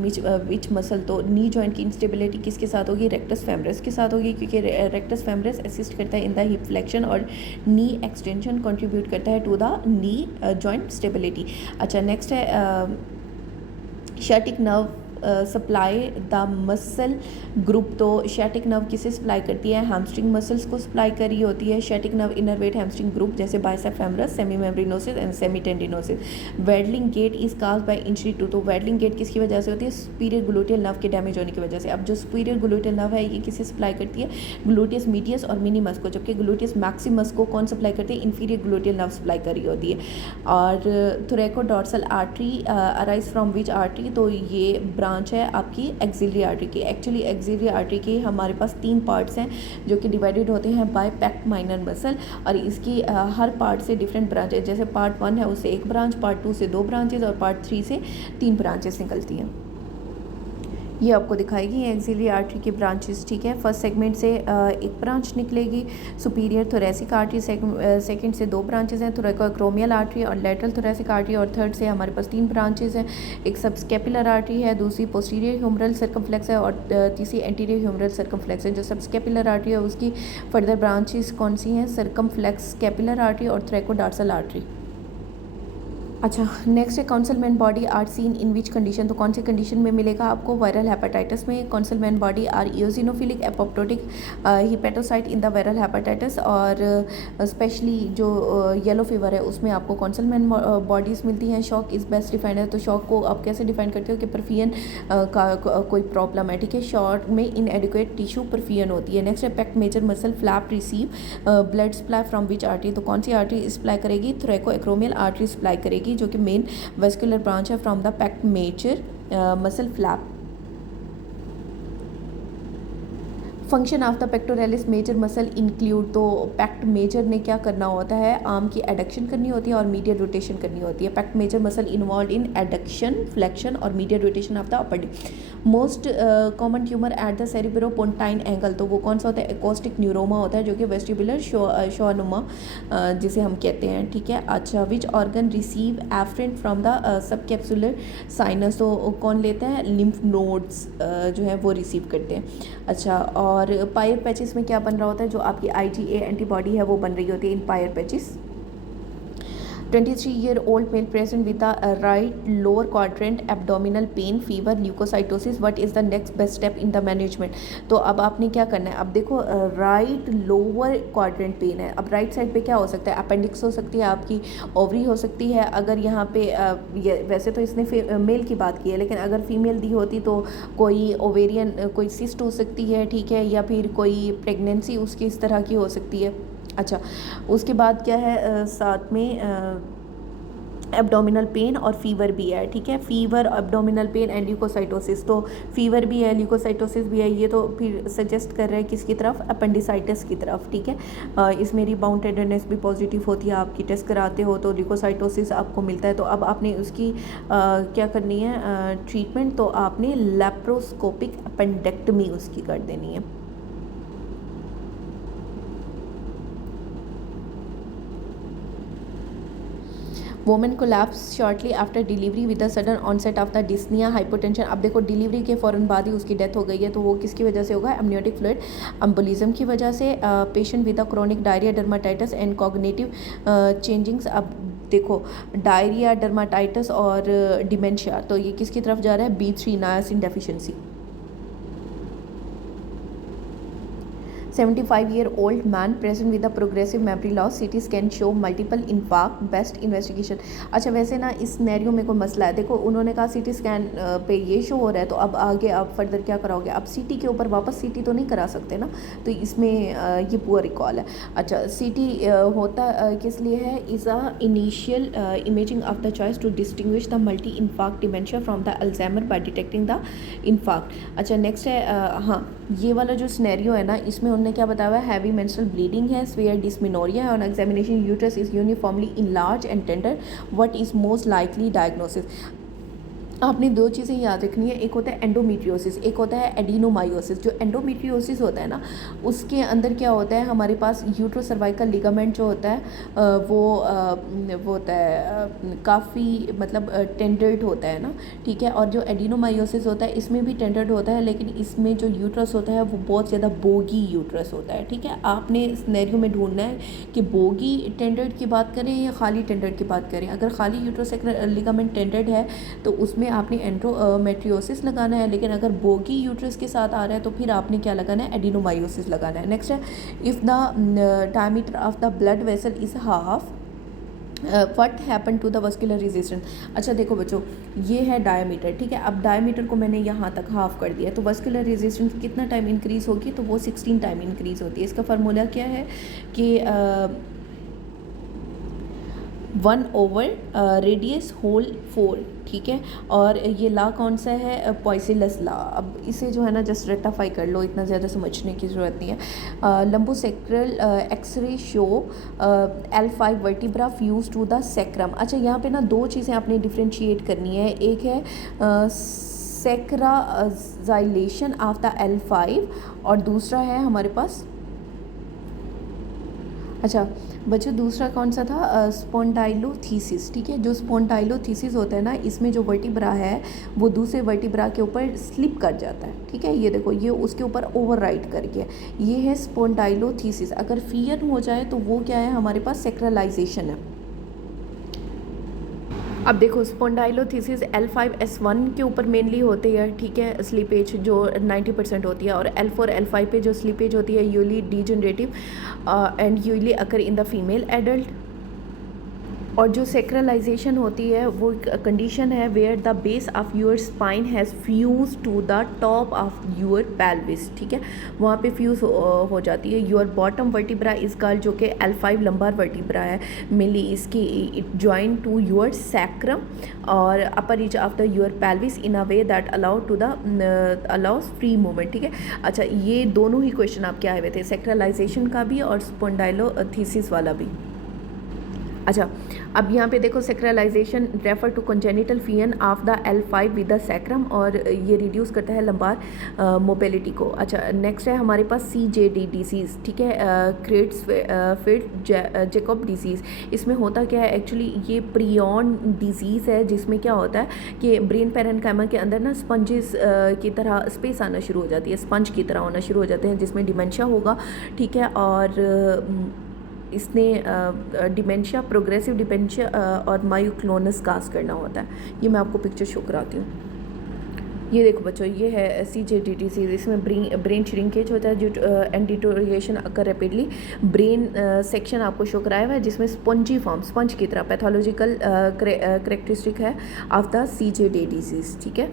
which muscle, तो नी जॉइंट की इंस्टेबिलिटी किसके साथ होगी? रेक्टस फेमरस के साथ होगी, क्योंकि रेक्टस फेमरस असिस्ट करता है इन द हिप फ्लेक्शन और नी एक्सटेंशन कंट्रीब्यूट करता है to the knee joint stability. अच्छा, नेक्स्ट है sciatic nerve supply the muscle group, तो शैटिक नर्व किसे सप्लाई करती है? हैमस्ट्रिंग मसल्स को सप्लाई करी होती है sciatic nerve innervate hamstring group, जैसे bicep femoris, semimembranosus and semitendinosus. Waddling gait is caused by injury to, तो वेडलिंग गेट किसकी वजह से होती है? सुपीरियर ग्लूटियल नर्व के डैमेज होने की वजह से। अब जो सुपीरियर ग्लूटियल नर्व है ये किसे सप्लाई करती है? ग्लूटियस मीडियस और मिनिमस को, जबकि ग्लूटियस मैक्सिमस को कौन सप्लाई करती है? इंफीरियर ग्लूटियल नर्व सप्लाई करी होती है। और thoracodorsal artery arise from which artery, तो ये ब्रांच है आपकी एक्सिलरी आर्टरी की। एक्चुअली एक्सिलरी आर्टरी के हमारे पास 3 पार्ट्स हैं जो कि डिवाइडेड होते हैं बाय पेक्ट माइनर मसल, और इसकी हर पार्ट से डिफरेंट ब्रांच है। जैसे पार्ट 1 है उससे 1 ब्रांच, पार्ट 2 से 2 ब्रांचेज और पार्ट 3 से 3 ब्रांचेस निकलती हैं। ये आपको दिखाएगी एक्सिलरी आर्टरी की ब्रांचेस, ठीक है। फर्स्ट सेगमेंट से एक ब्रांच निकलेगी, सुपीरियर थोरेसिक आर्टरी, सेकंड से 2 ब्रांचेस हैं, थोरैकोएक्रोमियल आर्टरी और लेटरल थोरेसिक आर्टरी, और थर्ड से हमारे पास 3 ब्रांचेस हैं। एक सबस्कैपुलर आर्टरी है, दूसरी पोस्टीरियर ह्यूमरल सर्कमफ्लेक्स है और तीसरी एंटीरियर ह्यूमरल सर्कमफ्लेक्स है। जो सबस्कैपुलर आर्टरी है उसकी फर्दर ब्रांचेस कौन सी हैं? सर्कमफ्लेक्स स्कैपुलर आर्टरी और थ्रैकोडार्सल आर्टरी। अच्छा, नेक्स्ट है Councilman body are seen in which condition, तो कौन सी कंडीशन में मिलेगा आपको? वायरल हेपेटाइटिस में। Councilman body are eosinophilic apoptotic hepatocyte in the viral hepatitis, और स्पेशली जो येलो फीवर है उसमें आपको कॉन्सलमेंट बॉडीज़ मिलती हैं। शॉक इज़ बेस्ट डिफाइंड है, तो शॉक को आप कैसे डिफाइन करते हो कि परफियन का कोई प्रॉब्लम है, ठीक है। शॉर्ट में इनएडिक्वेट टिश्यू परफियन होती है। नेक्स्ट है pact major muscle flap receive blood supply from which artery, तो कौन सी आर्टरी सप्लाई करेगी? थोरैकोएक्रोमियल आर्टरी सप्लाई करेगी, जो कि मेन वेस्कुलर ब्रांच है from the pect major muscle flap. Function of the pectoralis major muscle include, तो पैक्ट मेजर ने क्या करना होता है? आर्म की एडक्शन करनी होती है और मीडियल रोटेशन करनी होती है। Pact major muscle involve in adduction, flexion और medial rotation of the upper. Most common tumour at the cerebellopontine angle, तो वो कौन सा होता है? एकॉस्टिक न्यूरोमा होता है, जो कि वेस्टिबुलर शोनुमा जिसे हम कहते हैं, ठीक है। अच्छा, which organ receive afferent from the sub capsular sinus, तो कौन लेता है? लिम्फ नोड्स जो है वो रिसीव करते हैं। अच्छा, और पायर पैचेस में क्या बन रहा होता है? जो आपकी IgA एंटीबॉडी है वो बन रही होती है in Peyer patches. 23-year-old male present with the right lower quadrant abdominal pain, fever, leukocytosis. What is the next best step in the management? तो अब आपने क्या करना है? अब देखो राइट लोअर क्वाड्रेंट पेन है, अब राइट साइड पे क्या हो सकता है? अपेंडिक्स हो सकती है, आपकी ओवरी हो सकती है। अगर यहाँ पे वैसे तो इसने मेल की बात की है, लेकिन अगर फीमेल दी होती तो कोई ओवेरियन कोई सिस्ट हो सकती है, ठीक है, या फिर कोई प्रेगनेंसी उसकी इस तरह की हो सकती है। अच्छा, उसके बाद क्या है साथ में एब्डोमिनल पेन और फीवर भी है, ठीक है, fever, abdominal pain and leukocytosis, तो फीवर भी है, ल्यूकोसाइटोसिस भी है, ये तो फिर सजेस्ट कर रहा है किसकी तरफ, अपेंडिसाइटिस की तरफ, ठीक है। इसमें रिबाउंड टेंडरनेस भी पॉजिटिव होती है, आपकी टेस्ट कराते हो तो ल्यूकोसाइटोसिस आपको मिलता है, तो अब आपने उसकी क्या करनी है ट्रीटमेंट, तो आपने लेप्रोस्कोपिक अपेंडेक्टमी उसकी कर देनी है। Women collapse shortly after delivery with the sudden onset of the dyspnoea hypotension. अब देखो डिलीवरी के फ़ौरन बाद ही उसकी डेथ हो गई है, तो वो किसकी वजह से होगा, एमनियोटिक फ्लूइड एम्बोलिज्म की वजह से। Patient with a chronic diarrhoea, dermatitis and cognitive changings. अब देखो डायरिया, डर्माटाइटिस और डिमेंशिया, तो ये किसकी तरफ जा रहा है, B3 नायासिन deficiency. 75-year-old man present with a progressive memory loss, CT scan show multiple infarct, best investigation। अच्छा वैसे ना इस सिनेरियो में कोई मसला है, देखो उन्होंने कहा CT स्कैन पे ये शो हो रहा है, तो अब आगे आप फर्दर क्या कराओगे, अब CT के ऊपर वापस CT तो नहीं करा सकते ना, तो इसमें ये पुअर रिकॉल है। अच्छा CT होता किस लिए है, is a initial imaging of the choice to distinguish the multi infarct dementia from the Alzheimer by detecting the infarct. अच्छा नेक्स्ट है हाँ ये वाला जो सिनेरियो है ना, इसमें उन्होंने क्या बताया हुआ है, हैवी मेंस्ट्रुअल ब्लीडिंग है, स्वेयर डिस्मिनोरिया है, on examination uterus is uniformly enlarge and tender, what is most likely diagnosis. आपने दो चीज़ें याद रखनी है, एक होता है एंडोमेट्रियोसिस, एक होता है एडिनोमायोसिस। जो एंडोमेट्रियोसिस होता है ना, उसके अंदर क्या होता है, हमारे पास यूट्रो सर्वाइकल लिगामेंट जो होता है वो होता है काफ़ी मतलब टेंडर्ड होता है ना, ठीक है। और जो एडिनोमायोसिस होता है इसमें भी टेंडर्ड होता है, लेकिन इसमें जो यूट्रस होता है वो बहुत ज़्यादा बोगी यूट्रस होता है, ठीक है। आपने सिनेरियो में ढूंढना है कि बोगी टेंडर्ड की बात करें या खाली टेंडर्ड की बात करें। अगर खाली यूट्रोसेक्युलर लिगामेंट टेंडर्ड है तो उसमें आपने एंडोमेट्रियोसिस लगाना है, लेकिन अगर बोगी यूट्रस के साथ आ रहा है तो फिर आपने क्या लगाना है, एडिनोमायोसिस लगाना है। नेक्स्ट है, if the diameter of the blood vessel is half, what happen to the vascular resistance. अच्छा देखो बच्चों ये है डायमीटर, ठीक है। अब डायमीटर को मैंने यहाँ तक हाफ कर दिया, तो वस्कुलर रेजिस्टेंस कितना टाइम इंक्रीज़ होगी, तो वो 16 टाइम इंक्रीज़ होती है। इसका फार्मूला क्या है कि 1/, रेडियस होल 4, ठीक है। और ये ला कौन सा है, पॉइसिलस ला। अब इसे जो है ना जस्ट रेक्टाफाई कर लो, इतना ज़्यादा समझने की ज़रूरत नहीं है। Lumbosacral X ray show L5 vertebra fuse to the sacrum. अच्छा यहाँ पे ना दो चीज़ें आपने डिफ्रेंशिएट करनी है, एक है सेक्राजाइलेशन ऑफ द L5 और दूसरा है हमारे पास, अच्छा बच्चों दूसरा कौन सा था, स्पॉन्डाइलोथीसिस, ठीक है। जो स्पॉन्डाइलोथीसिस होता है ना, इसमें जो वर्टिब्रा है वो दूसरे वर्टिब्रा के ऊपर स्लिप कर जाता है, ठीक है। ये देखो ये उसके ऊपर ओवरराइड कर गया, ये है स्पॉन्डाइलोथीसिस। अगर फियर हो जाए तो वो क्या है, हमारे पास सेक्रलाइजेशन है। अब देखो स्पॉन्डाइलोथीसिस L5S1 के ऊपर मेनली होती है, ठीक है, स्लीपेज जो 90% होती है, और L4 L5 पे जो स्लीपेज होती है usually degenerative and usually occur in the female adult. और जो सेक्रलाइजेशन होती है वो कंडीशन है where the base of your spine has fuse to the top of your pelvis, ठीक है, वहाँ पे फ्यूज हो जाती है। Your bottom vertebra is called, जो कि L5 लंबार वर्टिब्रा है मेनली, इसकी it join to your sacrum और upper reach of the your pelvis in a way that allows free movement, ठीक है। अच्छा ये दोनों ही क्वेश्चन आपके आए हुए थे, सेक्रलाइजेशन का भी और स्पॉन्डाइलोथीसिस वाला भी। अच्छा अब यहाँ पे देखो sacralisation refer to congenital fusion of the L5 with the sacrum, और ये रिड्यूस करता है लंबार मोबिलिटी को। अच्छा नेक्स्ट है हमारे पास CJD डिजीज़, ठीक है, क्रेट्ज़फील्ड जैकोब डिजीज़। इसमें होता क्या है एक्चुअली, ये प्रियॉन डिजीज़ है जिसमें क्या होता है कि ब्रेन पैरेन्काइमा के अंदर ना स्पंजेस की तरह स्पेस आना शुरू हो जाती है, स्पंज की तरह होना शुरू हो जाते हैं, जिसमें डिमेंशिया होगा, ठीक है। और इसने डिमेंशिया, प्रोग्रेसिव डिमेंशिया और मायोक्लोनस काज करना होता है। ये मैं आपको पिक्चर शो कराती हूँ। ये देखो बच्चों ये है CJD डिजीज़, इसमें ब्रेन श्रिंकेज होता है जो and deterioration occur rapidly. Brain section आपको शो कराया हुआ है जिसमें स्पंजी फॉर्म, स्पंज की तरह पैथोलॉजिकल करेक्टरिस्टिक है ऑफ द CJD डिजीज़, ठीक है।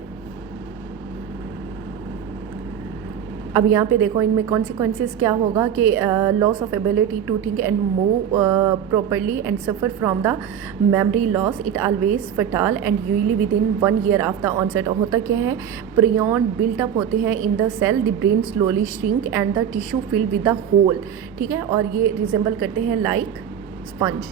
अब यहाँ पे देखो इनमें कॉन्सिक्वेंसेस क्या होगा कि loss of ability to think and move properly and suffer from the memory loss, it always fatal and usually within 1 year after onset. होता क्या है, प्रियॉन बिल्ट अप होते हैं in the cell, the brain slowly shrink and the tissue fill with the hole, ठीक है, और ये resemble करते हैं लाइक स्पंज।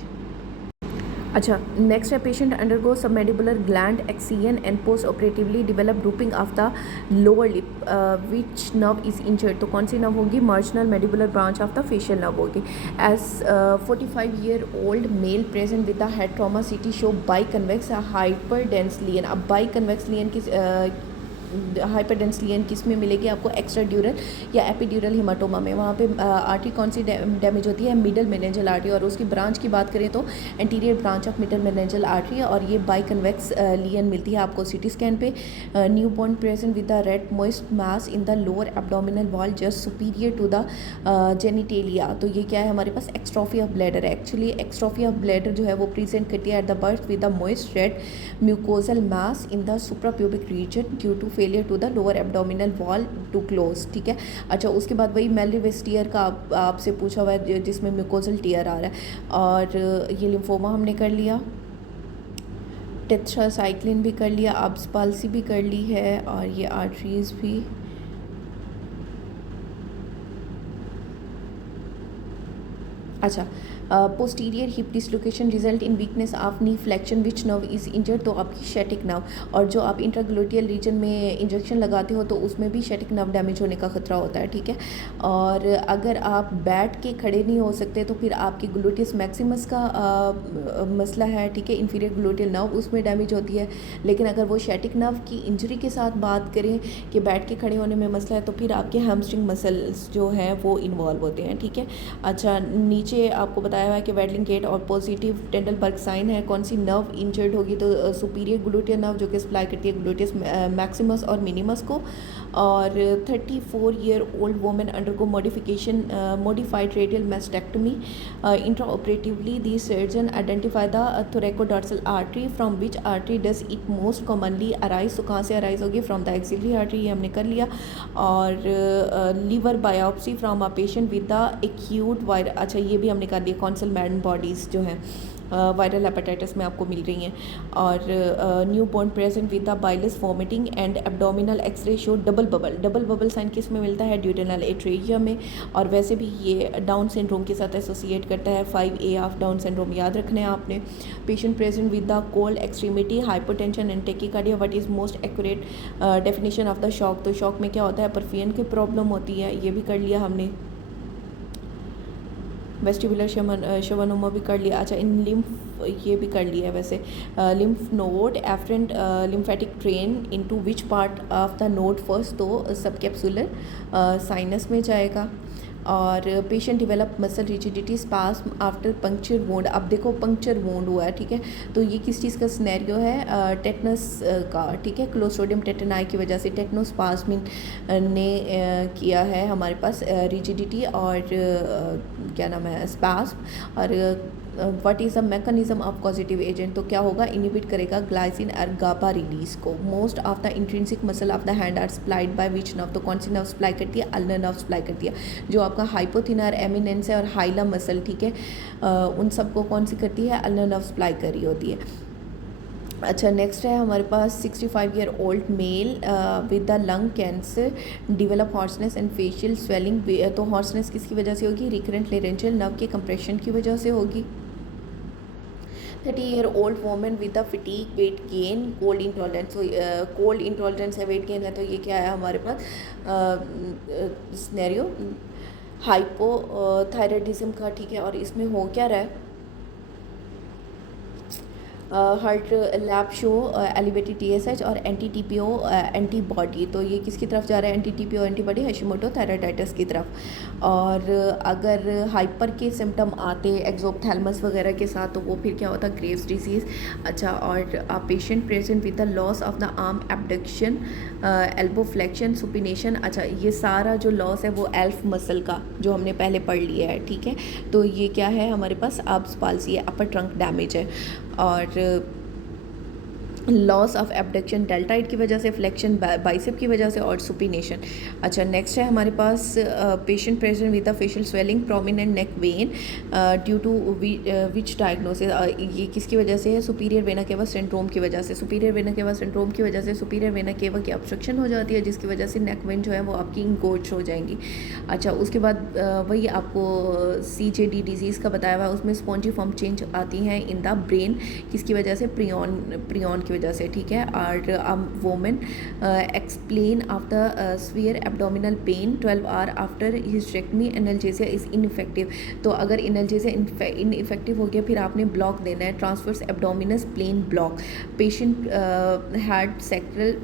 अच्छा, नेक्स्ट है patient undergo submandibular gland excision and post operatively develop drooping of the lower lip which nerve is injured. तो कौन सी नर्व होगी, marginal mandibular branch of the facial nerve होगी। एज 45-year-old male present with the head trauma CT show biconvex hyperdense lesion. अब biconvex लियन की हाइपरडेंस लियन किस में मिलेगी आपको, एक्स्ट्रा ड्यूरल या एपिड्यूरल हिमाटोमा में। वहाँ पे आर्टरी कौन सी डैमेज होती है, मिडल मेनेंजल आर्टरी, और उसकी ब्रांच की बात करें तो anterior branch of middle meningeal artery, और ये बाई कन्वेक्स लियन मिलती है आपको सिटी स्कैन पे। Newborn present with the red moist mass in the lower abdominal wall just superior to the genitalia. तो ये क्या है हमारे पास, एक्स्ट्रॉफी ऑफ ब्लैडर है। एक्चुअली एक्स्ट्रॉफी ऑफ ब्लैडर जो है वो प्रेजेंट करती है at the birth with the moist red mucosal mass in the suprapubic region due to failure to the lower abdominal wall to close, ठीक है। अच्छा, उसके बाद वही मेलिविस टीयर का आपसे पूछा हुआ है जिसमें म्यूकोजल टीयर आ रहा है, और ये लिम्फोमा हमने कर लिया, टेट्रासाइक्लिन भी कर लिया, अब्स पाल्सी भी कर ली है, और ये आर्टरीज भी। अच्छा, posterior hip dislocation result in weakness of knee flexion which nerve is injured. तो आपकी शैटिक नर्व, और जो आप इंट्राग्लूटियल रीजन में इंजेक्शन लगाते हो तो उसमें भी शैटिक नर्व डैमेज होने का खतरा होता है, ठीक है। और अगर आप बैठ के खड़े नहीं हो सकते तो फिर आपकी ग्लूटियस मैक्सिमस का मसला है, ठीक है, इंफीरियर ग्लूटियल नर्व उसमें डैमेज होती है। लेकिन अगर वो शैटिक नर्व की इंजरी के साथ बात करें कि बैठ के खड़े होने में मसला है, तो फिर आपके हैमस्ट्रिंग मसल्स जो हैं वो इन्वॉल्व होते हैं, ठीक है। अच्छा, नीचे आपको बताया हुआ है कि वेडलिंग गेट और पॉजिटिव टेंडलबर्ग साइन है। कौन सी नर्व इंजर्ड होगी, तो सुपीरियर ग्लूटियल नर्व जो कि सप्लाई करती है ग्लूटियस मैक्सिमस और मिनिमस को। और 34-year-old women undergo modified radical mastectomy intraoperatively. The surgeon identify the thoracodorsal artery from which artery does it most commonly arise. तो कहाँ से अराइज होगी, फ्रॉम द एक्सिलरी आर्टरी, ये हमने कर लिया। और liver biopsy from a patient with the acute viral, अच्छा ये भी हमने कर लिया, कॉन्सल मैडन बॉडीज़ जो हैं वायरल हेपेटाइटिस में आपको मिल रही हैं। और newborn present with the bilious vomiting and abdominal X ray show double bubble. Double bubble sign किस में मिलता है, ड्यूडेनल एट्रेजिया में, और वैसे भी ये डाउन सिंड्रोम के साथ एसोसिएट करता है। 5A ऑफ डाउन सिंड्रोम याद रखना है आपने। Patient present with the cold extremity, hypertension and tachycardia. What is most accurate definition of the shock. तो शॉक में क्या होता है, परफियन की प्रॉब्लम होती है, ये भी कर लिया हमने। वेस्टिबुलर शवनोमा भी कर लिया। अच्छा, इन लिम्फ ये भी कर लिया है वैसे। Lymph node afferent lymphatic train into which part of the node first, तो सब कैप्सुलर साइनस में जाएगा। और patient develop muscle rigidity spasm after puncture wound. अब देखो पंक्चर वोंड हुआ है, ठीक है, तो ये किस चीज़ का सिनेरियो है, टेटनस का, ठीक है, क्लोस्ट्रिडियम टेटनाई की वजह से टेक्नोस्पास्मिन ने किया है हमारे पास रिजिडिटी और क्या नाम है, स्पास्म। और what is the mechanism of positive agent, तो क्या होगा, इनिबिट करेगा ग्लाइसिन और गाबा रिलीज को। Most of the intrinsic muscle of the hand are supplied by which nerve. तो कौन सी नर्व सप्लाई करती है, अल्नर नर्व सप्लाई करती है। जो आपका हाइपोथिनर एमिनेंस है और हाइला मसल, ठीक है, उन सबको कौन सी करती है, अल्नर नर्व सप्लाई कर रही होती है। अच्छा, नेक्स्ट है हमारे पास 65-year-old mail with the lung cancer develop hoarseness and facial swelling. तो हॉर्सनेस किसकी वजह से होगी, रिकरेंट लेरेंजियल नर्व के कंप्रेशन की वजह से होगी। 30-year-old women with the fatigue, weight gain, cold intolerance. तो कोल्ड इंटॉलरेंस है, वेट गेन है, तो ये क्या है हमारे पास सिनेरियो, हाइपोथायराइडिज्म का, ठीक है। और इसमें हो क्या रहा है, heart lab show elevated TSH और एंटी-TPO एंटीबॉडी। तो ये किसकी तरफ जा रहा है, एंटी-TPO एंटीबॉडी हैशिमोटो थायराइडाइटिस की तरफ। और अगर हाइपर के सिम्टम आते एक्सोप्थैल्मस वगैरह के साथ, तो वो फिर क्या होता है, ग्रेव्स डिजीज़। अच्छा, और patient present with the loss of the arm abduction, elbow flexion, supination. अच्छा, ये सारा जो लॉस है वो एल्फ मसल का जो हमने पहले पढ़ लिया है, ठीक है। तो ये क्या है हमारे पास, अब्स पाल्सी है, अपर ट्रंक डैमेज है। और लॉस ऑफ एबडक्शन डेल्टाइड की वजह से, फ्लेक्शन बाइसेप की वजह से, और सुपिनेशन। अच्छा, नेक्स्ट है हमारे पास patient present with the facial swelling, prominent neck vein, due to which diagnosis. ये किसकी वजह से है? सुपीरियर वेना केवा सिंड्रोम की वजह से। सुपीरियर वेना केवा सिंड्रोम की वजह से सुपीरियर वेना केवा की ऑब्स्ट्रक्शन हो जाती है, जिसकी वजह से नेक वेन जो है वो आपकी इंगोच हो जाएंगी। अच्छा, उसके बाद वही आपको CJD डिजीज़ का बताया हुआ है, उसमें स्पॉन्जी फॉर्म चेंज आती हैं इन द ब्रेन, किसकी वजह से? प्रियन की वजह से, ठीक है। और women explain after severe abdominal pain 12 hour after hysterectomy, analgesia is ineffective. तो अगर एनाल्जेसिया इनफेक्टिव हो गया, फिर आपने ब्लॉक देना है, transverse abdominis plane block. Patient had sectoral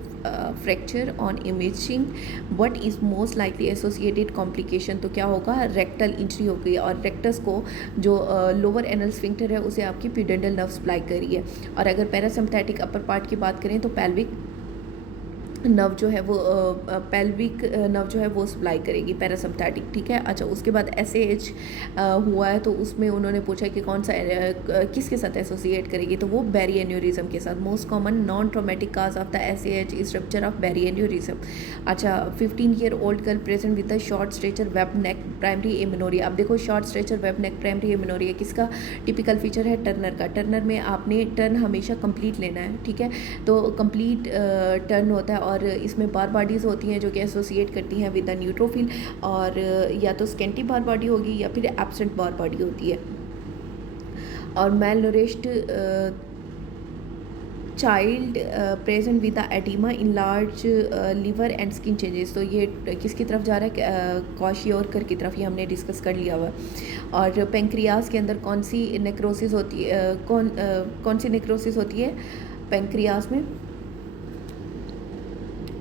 fracture on imaging, what is most likely associated complication. तो क्या होगा? रेक्टल इंजरी हो गई, और रेक्टस को जो लोअर एनल स्फिंक्टर है उसे आपकी प्यूडेंटल नर्व सप्लाई करी है। और अगर पैरासिम्पैथिक अपर पार्ट की बात करें तो पेल्विक नर्व जो है वो पेल्विक नर्व जो है वो सप्लाई करेगी पैरासिम्पैथिक, ठीक है। अच्छा, उसके बाद SAH हुआ है, तो उसमें उन्होंने पूछा कि कौन सा किसके साथ एसोसिएट करेगी, तो वो बैरी एन्यूरिज्म के साथ। Most common non traumatic cause of the SAH is rupture of berry aneurysm. अच्छा, 15 year old girl present with the short stature web neck primary amenorrhoea. अब देखो, short stature web neck primary amenorrhoea किसका typical feature है? Turner का। Turner में आपने turn हमेशा complete लेना है, ठीक है। तो कंप्लीट टर्न होता है, और इसमें बार बॉडीज़ होती हैं जो कि एसोसिएट करती हैं विद द न्यूट्रोफिल, और या तो स्केंटी बार बॉडी होगी या फिर एब्सेंट बार बॉडी होती है। और malnourished child present with the oedema in large liver and skin changes. तो ये किसकी तरफ जा रहा है? क्वाशियोरकर की तरफ, ये हमने डिस्कस कर लिया हुआ है। और पेंक्रियाज के अंदर कौन सी नेक्रोसिस होती है? कौन सी नेक्रोसिस होती है पेंक्रियाज में?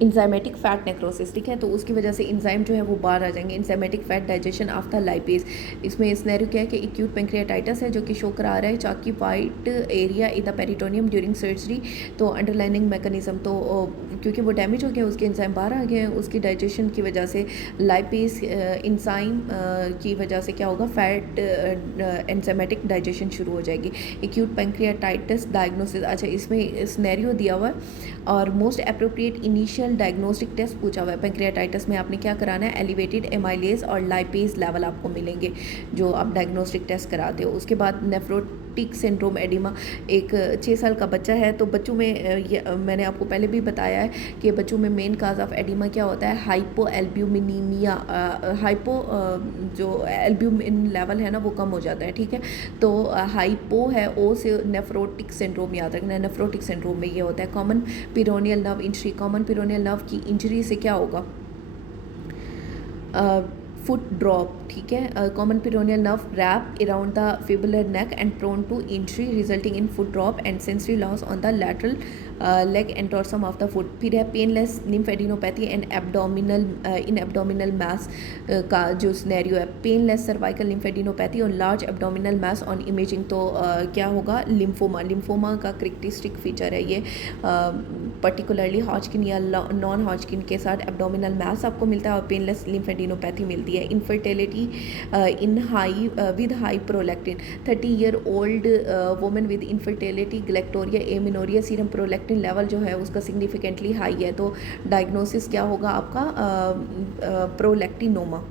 इंजाइमेटिक फैट नेक्रोसिस, ठीक है। तो उसकी वजह से इंजाइम जो है वो बाहर आ जाएंगे। Enzymatic fat digestion after lipase. इसमें स्नेरियो क्या है कि एक्यूट पेंक्रियाटाइटिस है जो कि शो करा रहा है chalky white area in the peritoneum during surgery. तो अंडरलाइनिंग मैकेनिज्म, तो क्योंकि वो डैमेज हो गया, उसके इंजाइम बाहर आ गए हैं, उसकी डाइजेशन की वजह से लाइपेज इंजाइम की वजह से क्या होगा? फैट एंजाइमेटिक डाइजेशन शुरू हो जाएगी। Acute pancreatitis diagnosis. अच्छा, इसमें स्नेरियो दिया हुआ है और most appropriate initial diagnostic test पूछा हुआ है। पेंक्रियाटाइटिस में आपने क्या कराना है? एलिवेटेड एमाइलेज और लाइपेज लेवल आपको मिलेंगे जो आप डायग्नोस्टिक टेस्ट कराते हो। उसके बाद नेफ्रोटिक सिंड्रोम एडिमा। एक 6 साल का बच्चा है, तो बच्चों में मैंने आपको पहले भी बताया है कि बच्चों में मेन काज ऑफ एडिमा क्या होता है? Hypo albuminaemia. हाइपो जो एल्ब्यूमिन लेवल है ना वो कम हो जाता है, ठीक है। तो हाइपो है, ओ से नेफ्रोटिक सिंड्रोम याद रखना है। नेफ्रोटिक सिंड्रोम में ये होता है। Common peroneal nerve injury. Common peroneal nerve की इंजरी से क्या होगा? फुट ड्रॉप, ठीक है। Common peroneal nerve wrap around the fibular neck and prone to injury resulting in foot drop and sensory loss on the lateral leg and dorsum of the foot. फिर है painless lymphadenopathy and abdominal in abdominal mass का जो scenario है, painless cervical lymphadenopathy और large abdominal mass on imaging. तो क्या होगा? Lymphoma. Lymphoma का करेक्टरिस्टिक फीचर है ये, पर्टिकुलरली हॉजकिन या नॉन हॉजकिन के साथ एब्डोमिनल मैस आपको मिलता है और पेनलेस लिम्फेडिनोपैथी मिलती है। Infertility in high with high prolactin. 30 year old women with infertility, galactorrhoea amenorrhoea, serum prolactin level जो है उसका सिग्निफिकेंटली हाई है। तो डायग्नोसिस क्या होगा आपका? प्रोलैक्टिनोमा,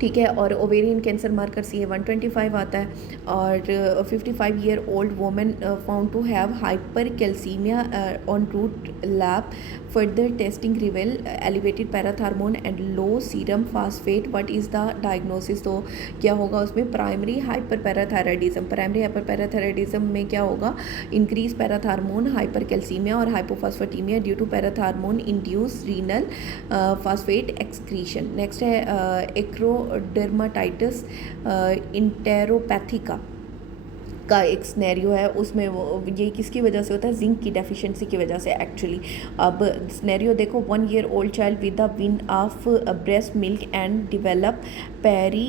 ठीक है। और ओवेरियन कैंसर मार्कर CA-125 आता है। और 55 year old women found to have hypercalcaemia on route lab. Further testing reveal elevated parathormone and low serum phosphate. What is the diagnosis? तो क्या होगा उसमें? Primary hyperparathyroidism. Primary hyperparathyroidism में क्या होगा? इंक्रीज पैराथार्मोन, हाइपर कैल्सीमिया और hypophosphataemia due to parathormone induced renal phosphate excretion. Next है acrodermatitis इंटेरोपैथिका का एक स्नेरियो है, उसमें वो ये किसकी वजह से होता है? जिंक की डेफिशिएंसी की वजह से एक्चुअली। अब स्नेरियो देखो, 1 year old child with the wean of breast milk and develop peri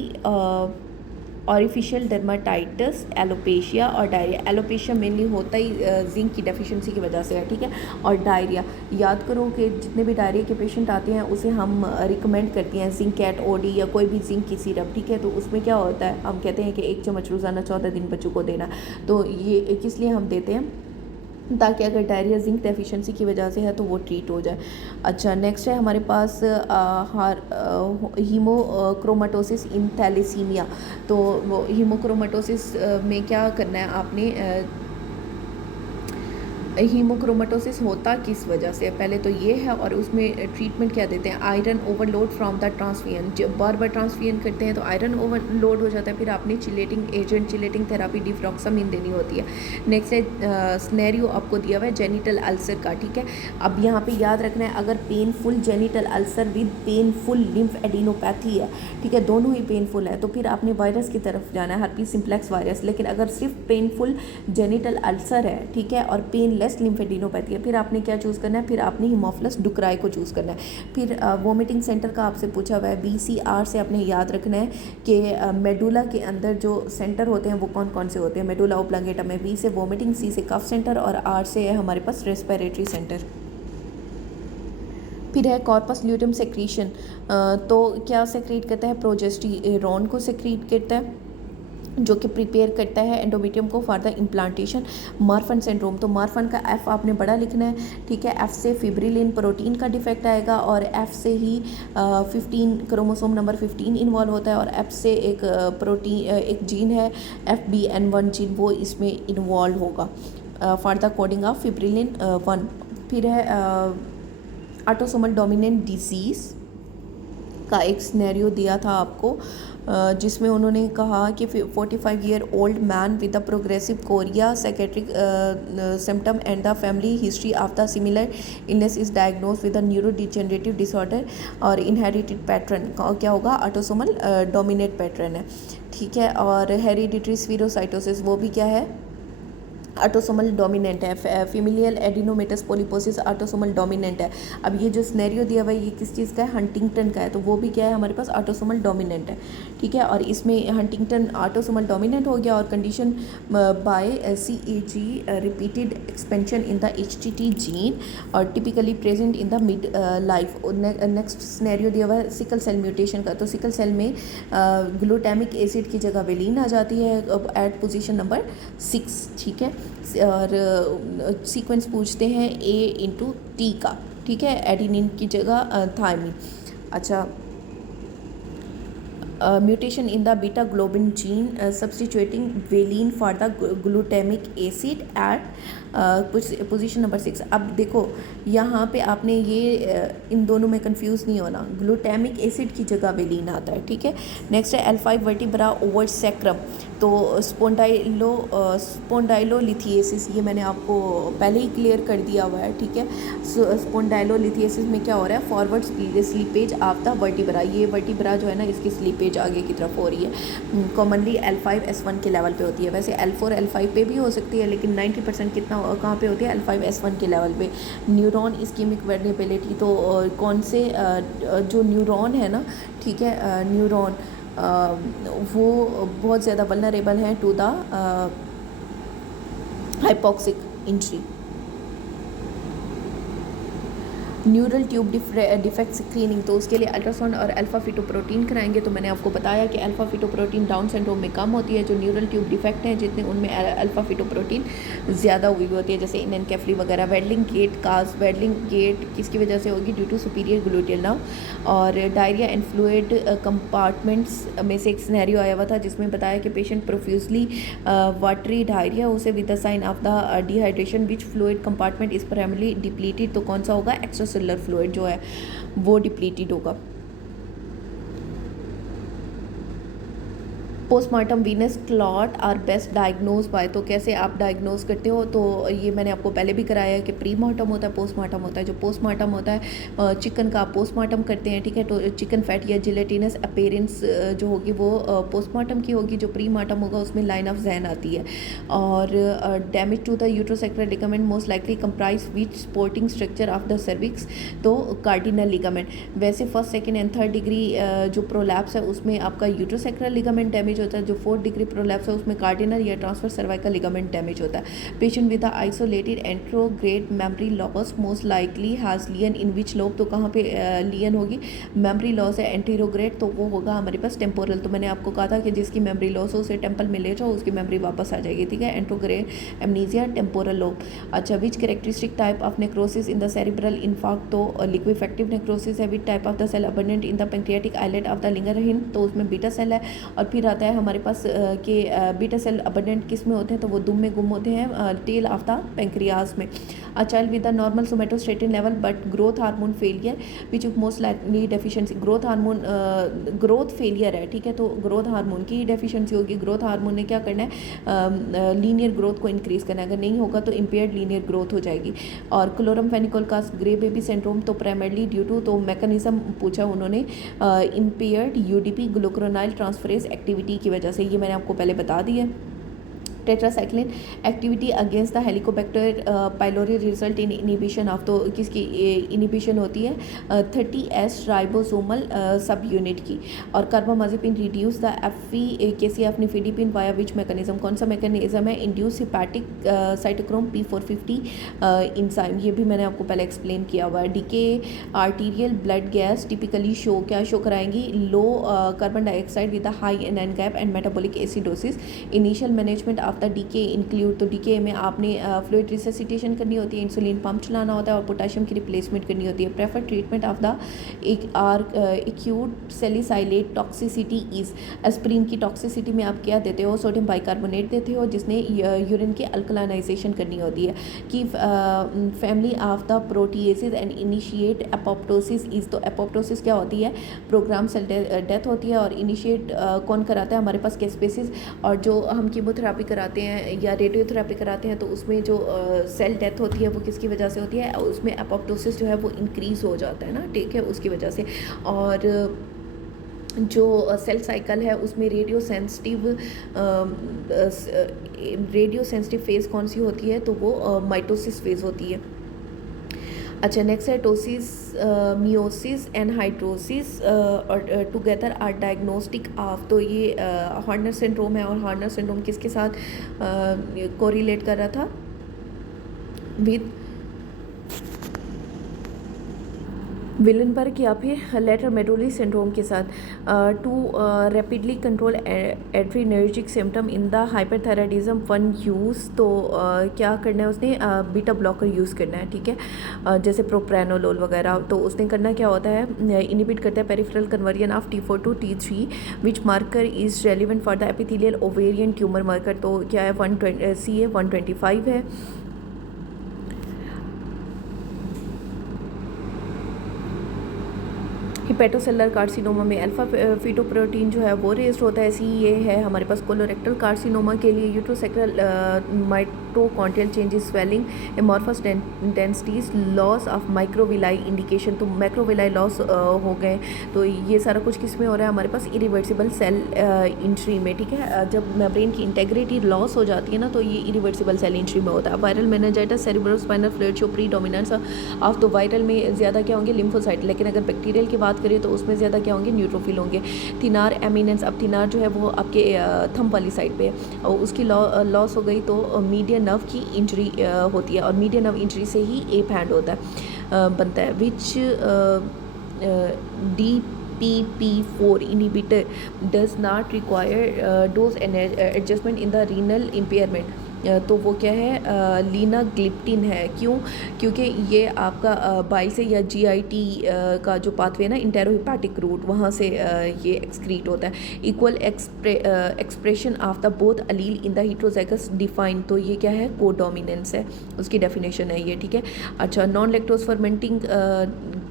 orificial dermatitis, alopecia और डायरिया। एलोपेशिया मेनली होता ही जिंक की डेफिशिएंसी की वजह से है, ठीक है। और डायरिया, याद करो कि जितने भी डायरिया के पेशेंट आते हैं उसे हम रिकमेंड करती हैं जिंक कैट ओडी या कोई भी जिंक की सिरप, ठीक है। तो उसमें क्या होता है? हम कहते हैं कि 1 चम्मच रोज़ाना 14 दिन बच्चों को देना। तो ये किस लिए हम देते हैं? ताकि अगर डायरिया जिंक डेफिशिएंसी की वजह से है तो वो ट्रीट हो जाए। अच्छा, नेक्स्ट है हमारे पास हीमोक्रोमेटोसिस इन थैलेसीमिया। तो वो हीमोक्रोमेटोसिस में क्या करना है आपने, हीमोक्रोमेटोसिस होता किस वजह से है, पहले तो ये है, और उसमें ट्रीटमेंट क्या देते हैं, iron overload from the transfusion. जब बार बार ट्रांसफ्यूजन करते हैं तो आयरन ओवरलोड हो जाता है, फिर आपने चिलेटिंग एजेंट, चिलेटिंग थेरापी डिफ्रॉक्सामिन देनी होती है। नेक्स्ट है स्नेरियो आपको दिया हुआ है जेनिटल अल्सर का, ठीक है। अब यहाँ पे याद रखना है, अगर painful genital ulcer with painful lymph adenopathy है, ठीक है, दोनों ही पेनफुल है, तो फिर आपने वायरस की तरफ जाना है, हर्पीस सिम्प्लेक्स वायरस। लेकिन अगर सिर्फ पेनफुल जेनिटल अल्सर है, ठीक है, और पेनलेस लिम्फेडिनोपैथी है, फिर आपने क्या चूज़ करना है, फिर आपने हीमोफिलस डुक्राई को चूज़ करना है। फिर वोमिटिंग सेंटर का आपसे पूछा हुआ है, BCR से आपने याद रखना है कि मेडुला के अंदर जो सेंटर होते हैं वो कौन कौन से होते हैं। मेडुला ओब्लांगेटा में B से वोमिटिंग, C से कफ सेंटर, और R से है हमारे पास रेस्पिरेटरी सेंटर। फिर है कॉर्पस ल्यूटियम सेक्रीशन, तो क्या सेक्रीट करता है, प्रोजेस्टेरोन को सेक्रीट करता है, जो कि प्रिपेयर करता है एंडोमेट्रियम को for the implantation. Marfan syndrome, तो मार्फन का F आपने बड़ा लिखना है, ठीक है। F से फिब्रिलिन प्रोटीन का डिफेक्ट आएगा, और F से ही 15 क्रोमोसोम नंबर 15 इन्वॉल्व होता है, और F से एक प्रोटीन, एक जीन है FBN1 जीन, वो इसमें इन्वॉल्व होगा फॉर द कोडिंग ऑफ फिब्रिलिन 1। फिर है ऑटोसोमल डोमिनेंट डिजीज़ का एक सिनेरियो दिया था आपको, जिसमें उन्होंने कहा कि 45 year old man with the progressive Korea psychiatric symptom and the family history of the similar illness is diagnose with the neurodegenerative disorder और इनहेरिटेड पैटर्न। क्या होगा, ऑटोसोमल डोमिनेट पैटर्न है, ठीक है। और हेरिडिटरी स्फीरोसाइटोसिस, वो भी क्या है, ऑटोसोमल डोमिनेंट है। फीमेलियल एडिनोमेटस पॉलीपोसिस ऑटोसोमल डोमिनेंट है। अब ये जो सिनेरियो दिया हुआ है ये किस चीज़ का है, हंटिंगटन का है, तो वो भी क्या है हमारे पास, ऑटोसोमल डोमिनेंट है, ठीक है। और इसमें हंटिंगटन ऑटोसोमल डोमिनेंट हो गया, और condition by CAG repeated expansion in the HTT gene और typically present in the mid life. Next scenario दिया हुआ है सिकल सेल म्यूटेशन का, तो सिकल सेल में ग्लूटामिक एसिड की जगह वेलिन आ जाती है एट पोजीशन नंबर 6, ठीक है। और सीक्वेंस पूछते हैं A/T का, ठीक है, एडिनिन की जगह थायमिन। अच्छा, mutation in the beta globin gene substituting valine for the glutamic acid at position number 6। अब देखो यहाँ पे आपने ये इन दोनों में कंफ्यूज नहीं होना, ग्लूटामिक एसिड की जगह वेलिन आता है, ठीक है। नेक्स्ट है L5 वर्टिब्रा ओवर सैक्रम, तो स्पोंडाइलोलिथिएसिस, ये मैंने आपको पहले ही क्लियर कर दिया हुआ है, ठीक है। स्पोंडाइलोलिथिएसिस में क्या हो रहा है, forward slippage of the vertebra, ये वर्टिब्रा जो है ना इसकी स्लीपेज आगे की तरफ हो रही है। कॉमनली L5S1 के लेवल पे होती है, वैसे L4 L5 पे भी हो सकती है, लेकिन 90% कितना कहाँ पे होती है, L5S1 के लेवल पे। न्यूरॉन इस्कीमिक वेरिएबिलिटी, तो कौन से जो न्यूरॉन है ना, ठीक है, न्यूरॉन वो बहुत ज़्यादा वल्नरेबल हैं to the hypoxic injury. Neural tube defect screening, तो उसके लिए अल्ट्रासाउंड और अल्फा फिटोप्रोटीन कराएंगे। तो मैंने आपको बताया कि अल्फा फिटोप्रोटीन डाउन सिंड्रोम में कम होती है, जो न्यूरल ट्यूब डिफेक्ट हैं जितने उनमें अल्फा फिटोप्रोटीन ज़्यादा हुई होती है, जैसे इनएनकेफली वगैरह। Waddling gait cause, waddling gait किसकी वजह से होगी, due to superior gluteal nerve. और डायरिया एंड फ्लूइड कंपार्टमेंट्स में से एक सिनेरियो आया हुआ था जिसमें बताया कि पेशेंट प्रोफ्यूजली वाटरी डायरिया उसे with the sign of the dehydration which fluid compartment is primarily depleted, तो कौन सा होगा, एक्स्ट्रा सेलुलर फ्लूइड जो है वो डिप्लीटेड होगा। Postmortem venous clot are best diagnose by, तो कैसे आप डायग्नोज करते हो, तो ये मैंने आपको पहले भी कराया है कि प्री मार्टम होता है, पोस्टमार्टम होता है। जो पोस्टमार्टम होता है चिकन का पोस्टमार्टम करते हैं, ठीक है, तो चिकन फैट या जिलेटिनस अपीयरेंस जो होगी वो पोस्टमार्टम की होगी। जो प्री मार्टम होगा उसमें लाइन ऑफ जैन आती है। और damage to the uterosacral ligament most likely comprise which supporting structure of the cervix, तो कार्डिनल लिगामेंट। वैसे first second and third degree जो प्रोलैप्स है उसमें आपका यूट्रोसेक्टल लिगामेंट डैमेज हो होता है, जो 4th डिग्री प्रोलैप्स है उसमें कार्डिनल या ट्रांसफर सर्वाइकल लिगामेंट डैमेज होता है। Patient with isolated anterograde memory loss most likely has lesion in which lobe, तो कहाँ पे लियन होगी, मेमोरी लॉस है एंटीरोग्रेड, तो वो होगा हमारे पास टेम्पोरल। तो मैंने आपको कहा था कि जिसकी मेमोरी लॉस हो उसे टेम्पल में ले जाओ, उसकी मेमोरी वापस आ जाएगी, ठीक है। Anterograde amnesia temporal lobe. अच्छा, which characteristic type of necrosis in the cerebral infarct, तो लिक्विफेक्टिव नेक्रोसिस है। Which type of the cell abundant in the pancreatic islet of the Langerhans, तो उसमें बीटा सेल है। और फिर आता है हमारे पास कि बीटा सेल अबंडेंट किस में होते हैं, तो वो दुम में गुम होते हैं, टेल ऑफ द पेंक्रियाज में। A child with the normal somatostatin level but growth hormone failure which most likely deficiency, growth hormone growth failure है, ठीक है। तो ग्रोथ हार्मोन की डेफिशिएंसी होगी। ग्रोथ हार्मोन ने क्या करना है, लीनियर ग्रोथ को इंक्रीज करना है, अगर नहीं होगा तो इम्पेयर्ड लीनियर ग्रोथ हो जाएगी। और क्लोरमफेनिकोल का ग्रे बेबी सिंड्रोम, तो प्राइमरली ड्यू टू, तो मैकेनिज्म पूछा उन्होंने, इम्पेयर्ड यूडीपी ग्लूक्रोनाइल ट्रांसफरेज एक्टिविटी की वजह से, ये मैंने आपको पहले बता दिया। Tetracycline activity against the Helicobacter pylori result in inhibition of, तो किसकी इनिबिशन होती है 30S राइबोसोमल सब यूनिट की। और carbamazepine reduce the efficacy nifedipine via which mechanism, कौन सा मैकेनिज्म है, induce hepatic cytochrome P450 enzyme, ये भी मैंने आपको पहले एक्सप्लेन किया हुआ है। DK arterial blood gas typically show क्या शो कराएंगी, low carbon dioxide with the high anion gap and metabolic acidosis. Initial management of the DK include, तो डीके में आपने फ्लूइड रिससिटेशन करनी होती है, इंसुलिन पंप चलाना होता है और पोटेशियम की रिप्लेसमेंट करनी होती है। Prefer treatment of the acute सेलिसाइलेट toxicity is, aspirin की टॉक्सिसिटी में आप क्या देते हो, सोडियम बाइकार्बोनेट देते हो जिसने यूरिन के अल्कलाइनाइजेशन करनी होती है। कि family of the proteases and initiate apoptosis is, तो एपोप्टोसिस क्या होती है, प्रोग्राम सेल डेथ होती है। और इनिशिएट कौन कराता है, हमारे पास कैस्पेसिस। और जो हम कीमोथेरापी कराते हैं या रेडियोथेरापी कराते हैं तो उसमें जो सेल डेथ होती है वो किसकी वजह से होती है, उसमें एपोप्टोसिस जो है वो इंक्रीज हो जाता है ना, ठीक है, उसकी वजह से। और जो सेल साइकिल है उसमें रेडियो सेंसिटिव फेज़ कौन सी होती है, तो वो माइटोसिस फेज़ होती है। अच्छा, नेक्स्ट है टोसिस, मियोसिस एंड हाइड्रोसिस और टुगेदर आर डायग्नोस्टिक ऑफ, तो ये हॉर्नर सिंड्रोम है। और हॉर्नर सिंड्रोम किसके साथ कोरिलेट कर रहा था, विद विलनबर्ग या फिर लेटर मेडोली सिंड्रोम के साथ। To rapidly control adrenergic symptom in the hyperthyroidism one use, तो क्या करना है उसने, बीटा ब्लॉकर यूज़ करना है, ठीक है, जैसे प्रोप्रानोलोल वगैरह। तो उसने करना क्या होता है, इनिबिट करता है peripheral conversion of T4 to T3 which marker is relevant for the epithelial ovarian tumour marker, तो क्या है 125 है। हिपेटोसेलर कार्सिनोमा में अल्फा फीटोप्रोटीन जो है वो रेस्ट होता है। सी ये है हमारे पास कोलोरेक्टल कार्सिनोमा के लिए uterosacral mitochondrial changes, swelling, amorphous densities, loss of microvilli indication, तो माइक्रोविलाई लॉस हो गए। तो ये सारा कुछ किस में हो रहा है, हमारे पास इरिवर्सिबल सेल इंट्री में, ठीक है। जब मेम्ब्रेन की इंटेग्रिटी लॉस हो जाती है ना तो ये इरिवर्सिबल सेल इंट्री में होता है। Viral meningitis, cerebrospinal fluid show predominance of, तो वायरल में ज़्यादा क्या होंगे, लिम्फोसाइट, लेकिन अगर बैक्टीरियल की बात करें तो उसमें ज़्यादा क्या होंगे, न्यूट्रोफिल होंगे। थिनार एमिनेंस, अब थिनार जो है वो आपके थंब वाली साइड पे है और उसकी लॉस हो गई तो मीडियन नर्व की इंजरी होती है और मीडियन नर्व इंजरी से ही एप हैंड होता है बनता है। विच DPP4 inhibitor does not require dose adjustment in the renal impairment, तो वो क्या है, लीनाग्लिप्टिन है। क्यों, क्योंकि ये आपका बाइल से या GIT का जो पाथवे ना, इंटेरोहिपैटिक रूट, वहाँ से ये एक्सक्रीट होता है। Equal expression of the both allele in the heterozygous define, तो ये क्या है, कोडोमिनेंस है, उसकी डेफिनेशन है ये, ठीक है। अच्छा, non lactose fermenting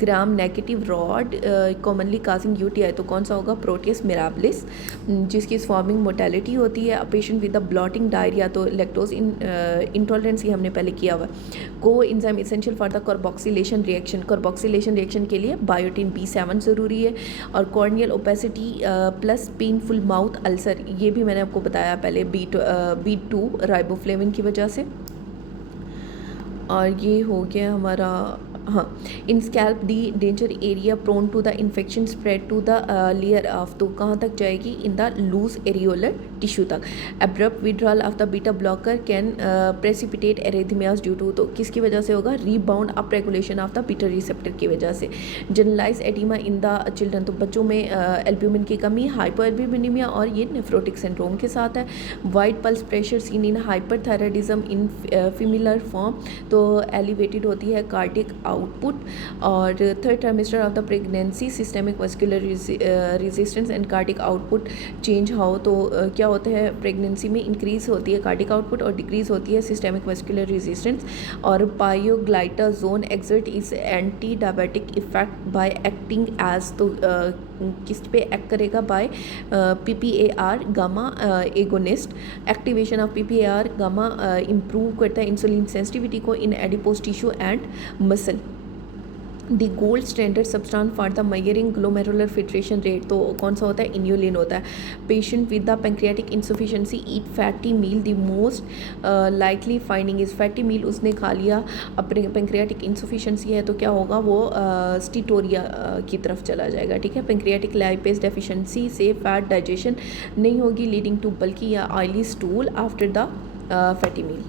gram negative rod commonly causing UTI, तो कौन सा होगा, प्रोटियस मिराबिलिस, जिसकी फॉर्मिंग मोटेलिटी होती है। Patient with the blotting diarrhoea, तो लैक्टोज इंटॉलरेंस, ये हमने पहले किया हुआ। को enzyme essential for the carboxylation reaction, carboxylation reaction के लिए बायोटिन B7 ज़रूरी है। और corneal opacity plus painful mouth ulcer, ये भी मैंने आपको बताया पहले, B2 राइबोफ्लेविन की वजह से। और ये हो गया हमारा हाँ, in scalp the danger area prone to the infection spread to the layer of, तो कहाँ तक जाएगी, in the loose areolar tissue तक। Abrupt withdrawal of the beta blocker can precipitate arrhythmias due to, तो किसकी वजह से होगा, rebound up regulation of the beta receptor की वजह से। Generalize oedema in the children, तो बच्चों में एल्ब्यूमिन की कमी, हाइपोएल्ब्यूमिनीमिया और ये नेफ्रोटिक सिंड्रोम के साथ है। Wide pulse pressure seen in hyperthyroidism in femoral form, तो एलिवेटेड होती है कार्डिक आउटपुट। और third trimester of the pregnancy systemic muscular resistance and cardiac output change how, तो क्या होता है, प्रेगनेंसी में इंक्रीज होती है कार्डिक आउटपुट और डिक्रीज होती है सिस्टेमिक मस्कुलर रेजिस्टेंस। और pioglitazone exert is anti diabetic effect by acting as, तो किस पे एक्ट करेगा, by PPAR gamma agonist. Activation of PPAR gamma improve करता है इंसुलिन सेंसिटिविटी को in adipose tissue and muscle. The gold standard substance for the measuring glomerular filtration rate, तो कौन सा होता है, इन्यूलिन होता है। Patient with the pancreatic insufficiency eat fatty meal, the most likely finding is fatty मील, उसने खा लिया, अपने पैंक्रियाटिक इंसफिशिएंसी है तो क्या होगा, वो स्टीटोरिया की तरफ चला जाएगा, ठीक है। पैंक्रियाटिक लाइपेज डेफिशिएंसी से फैट डाइजेशन नहीं होगी, लीडिंग टू बल्की या oily stool after the fatty meal.